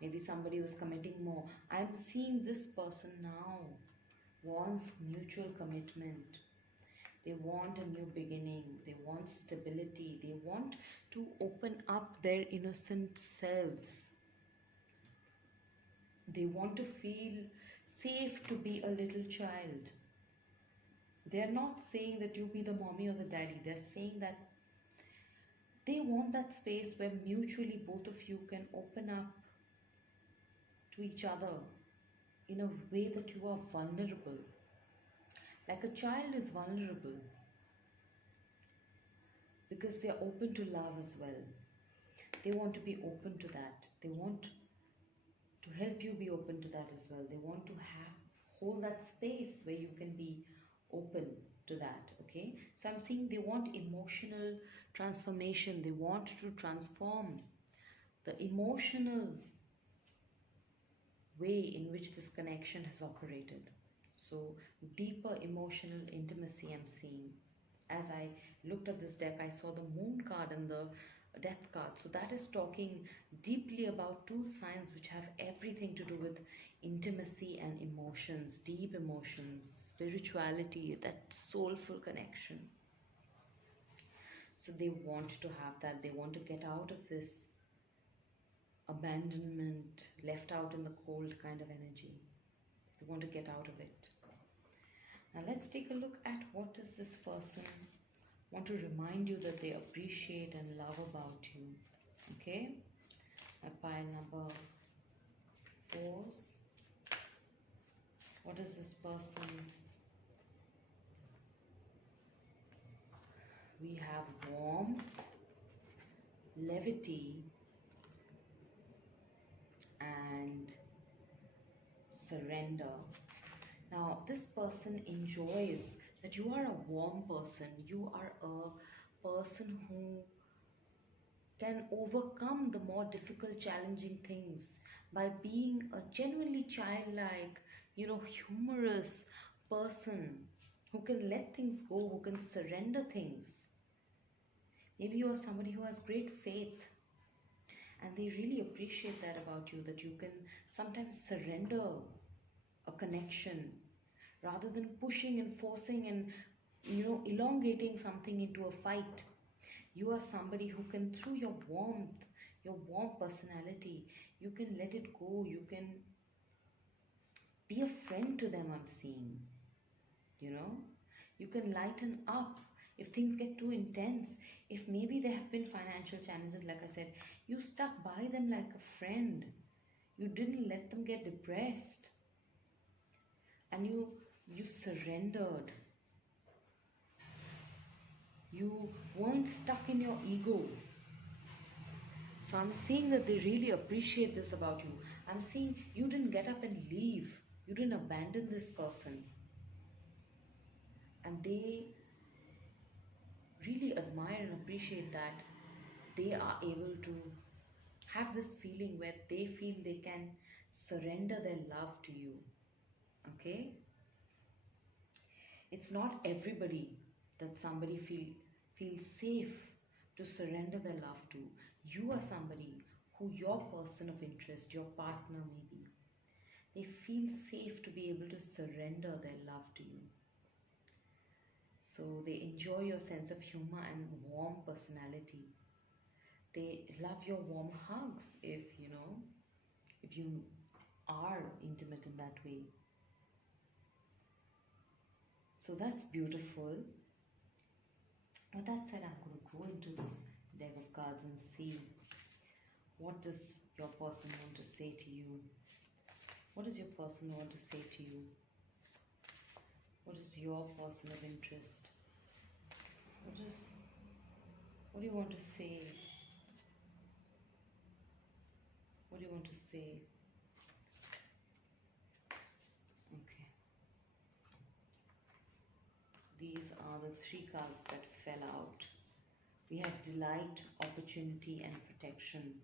Maybe somebody was committing more. I'm seeing this person now wants mutual commitment. They want a new beginning. They want stability. They want to open up their innocent selves. They want to feel safe to be a little child. They're not saying that you be the mommy or the daddy. They're saying that they want that space where mutually both of you can open up to each other in a way that you are vulnerable. Like a child is vulnerable because they're open to love as well. They want to be open to that. They want to help you be open to that as well. They want to hold that space where you can be open to that. Okay, so I'm seeing they want emotional transformation. They want to transform the emotional way in which this connection has operated. So deeper emotional intimacy I'm seeing. As I looked at this deck, I saw the moon card and the death card. So that is talking deeply about two signs which have everything to do with intimacy and emotions, deep emotions, spirituality, that soulful connection. So they want to have that. They want to get out of this abandonment, left out in the cold kind of energy. They want to get out of it. Now let's take a look at what does this person want to remind you that they appreciate and love about you. Okay, my pile number 4s. What does this person? We have warmth, levity, and surrender. Now this person enjoys that you are a warm person. You are a person who can overcome the more difficult, challenging things by being a genuinely childlike, humorous person who can let things go, who can surrender things. Maybe you are somebody who has great faith, and they really appreciate that about you, that you can sometimes surrender a connection rather than pushing and forcing and elongating something into a fight. You are somebody who can, through your warmth, your warm personality, you can let it go. You can be a friend to them, I'm seeing. You can lighten up if things get too intense. If maybe there have been financial challenges, like I said, you stuck by them like a friend. You didn't let them get depressed. And you surrendered. You weren't stuck in your ego. So I'm seeing that they really appreciate this about you. I'm seeing you didn't get up and leave. You didn't abandon this person. And they really admire and appreciate that they are able to have this feeling where they feel they can surrender their love to you. Okay? It's not everybody that somebody feels safe to surrender their love to. You are somebody who your person of interest, your partner maybe, they feel safe to be able to surrender their love to you. So they enjoy your sense of humor and warm personality. They love your warm hugs if you are intimate in that way. So that's beautiful. With that said, I'm going to go into this deck of cards and see what does your person want to say to you. What does your person want to say to you? What is your person of interest? What do you want to say? What do you want to say? Okay. These are the 3 cards that fell out. We have delight, opportunity, and protection.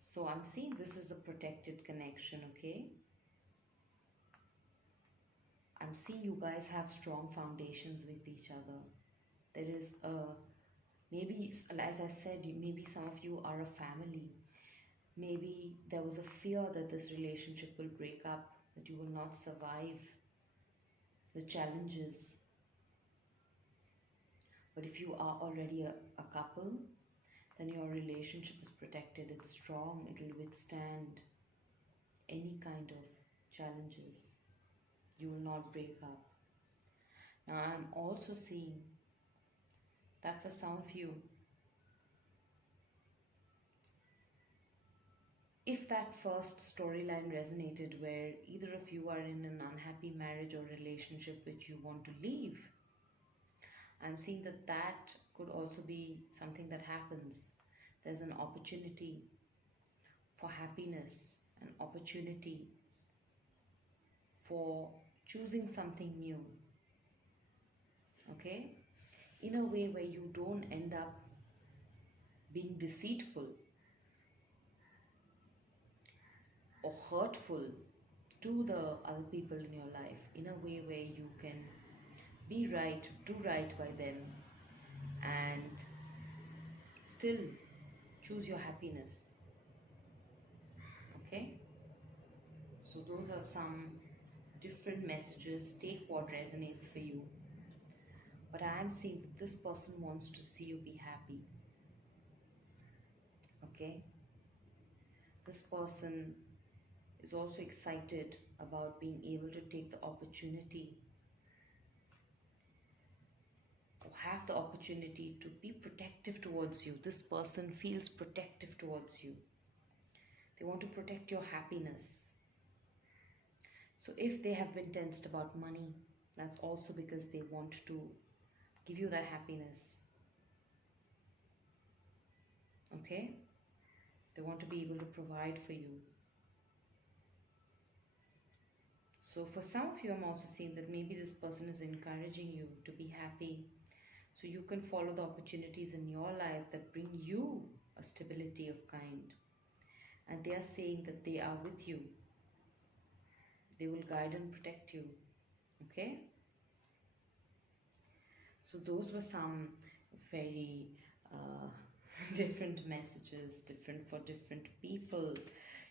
So I'm seeing this is a protected connection, okay? I'm seeing you guys have strong foundations with each other. There is a, maybe, as I said, maybe some of you are a family. Maybe there was a fear that this relationship will break up, that you will not survive the challenges. But if you are already a couple, then your relationship is protected, it's strong, it will withstand any kind of challenges. You will not break up. Now, I'm also seeing that for some of you, if that first storyline resonated where either of you are in an unhappy marriage or relationship which you want to leave, I'm seeing that that could also be something that happens. There's an opportunity for happiness, an opportunity for choosing something new, okay? In a way where you don't end up being deceitful or hurtful to the other people in your life, in a way where you can be right, do right by them, and still choose your happiness. Okay? So, those are some different messages. Take what resonates for you. But I am seeing that this person wants to see you be happy. Okay? This person is also excited about being able to take the opportunity or have the opportunity to be protective towards you. This person feels protective towards you. They want to protect your happiness. So if they have been tensed about money, that's also because they want to give you that happiness. Okay? They want to be able to provide for you. So for some of you, I'm also seeing that maybe this person is encouraging you to be happy, so you can follow the opportunities in your life that bring you a stability of kind. And they are saying that they are with you. They will guide and protect you. Okay? So those were some very different messages, different for different people.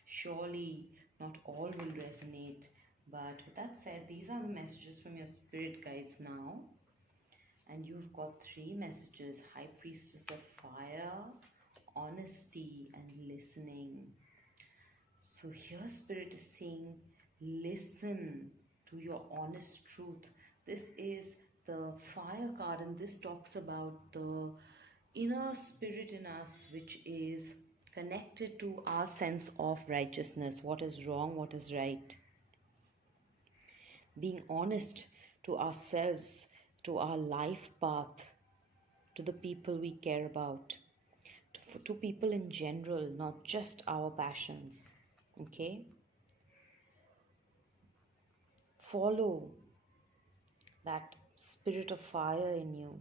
Surely not all will resonate. But with that said, these are the messages from your spirit guides now. And you've got 3 messages: High Priestess of Fire, Honesty, and Listening. So here Spirit is saying, listen to your honest truth. This is the fire card, and this talks about the inner spirit in us, which is connected to our sense of righteousness. What is wrong, what is right. Being honest to ourselves, to our life path, to the people we care about, to people in general, not just our passions. Okay? Follow that spirit of fire in you.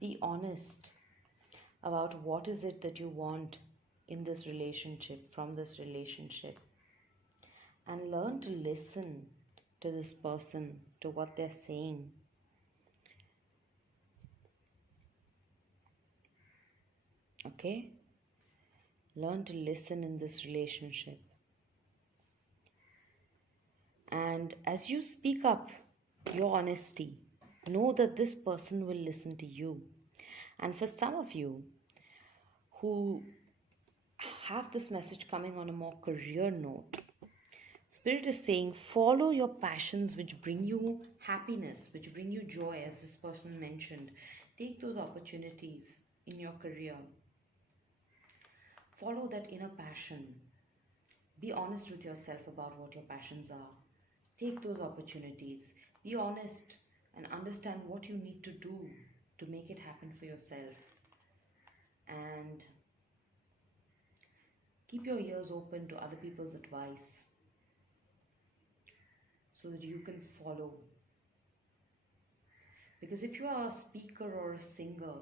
Be honest about what is it that you want in this relationship, from this relationship. And learn to listen to this person, to what they're saying. Okay? Learn to listen in this relationship. And as you speak up your honesty, know that this person will listen to you. And for some of you who have this message coming on a more career note, Spirit is saying, follow your passions which bring you happiness, which bring you joy, as this person mentioned. Take those opportunities in your career. Follow that inner passion. Be honest with yourself about what your passions are. Take those opportunities. Be honest and understand what you need to do to make it happen for yourself. And keep your ears open to other people's advice, so that you can follow. Because if you are a speaker or a singer,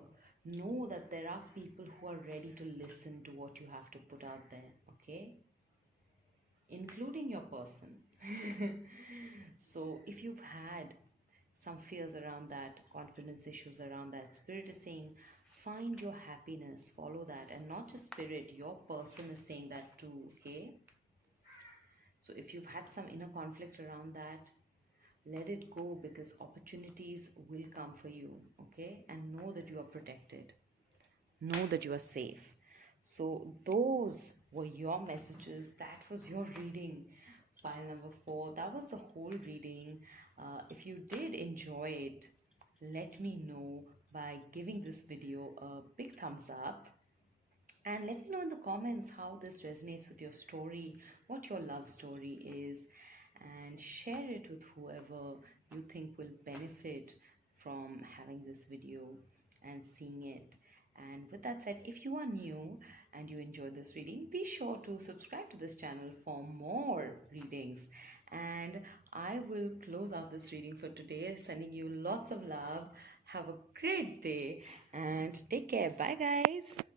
know that there are people who are ready to listen to what you have to put out there, okay? including your person. So if you've had some fears around that, confidence issues around that, spirit is saying find your happiness, follow that. And not just spirit, your person is saying that too. Okay, so if you've had some inner conflict around that, let it go, because opportunities will come for you. Okay, and know that you are protected, know that you are safe. So those were your messages. That was your reading, pile number 4. That was the whole reading. If you did enjoy it, let me know by giving this video a big thumbs up, and let me know in the comments how this resonates with your story, what your love story is, and share it with whoever you think will benefit from having this video and seeing it. And with that said, if you are new and you enjoy this reading, be sure to subscribe to this channel for more readings. And I will close out this reading for today, sending you lots of love. Have a great day and take care. Bye, guys.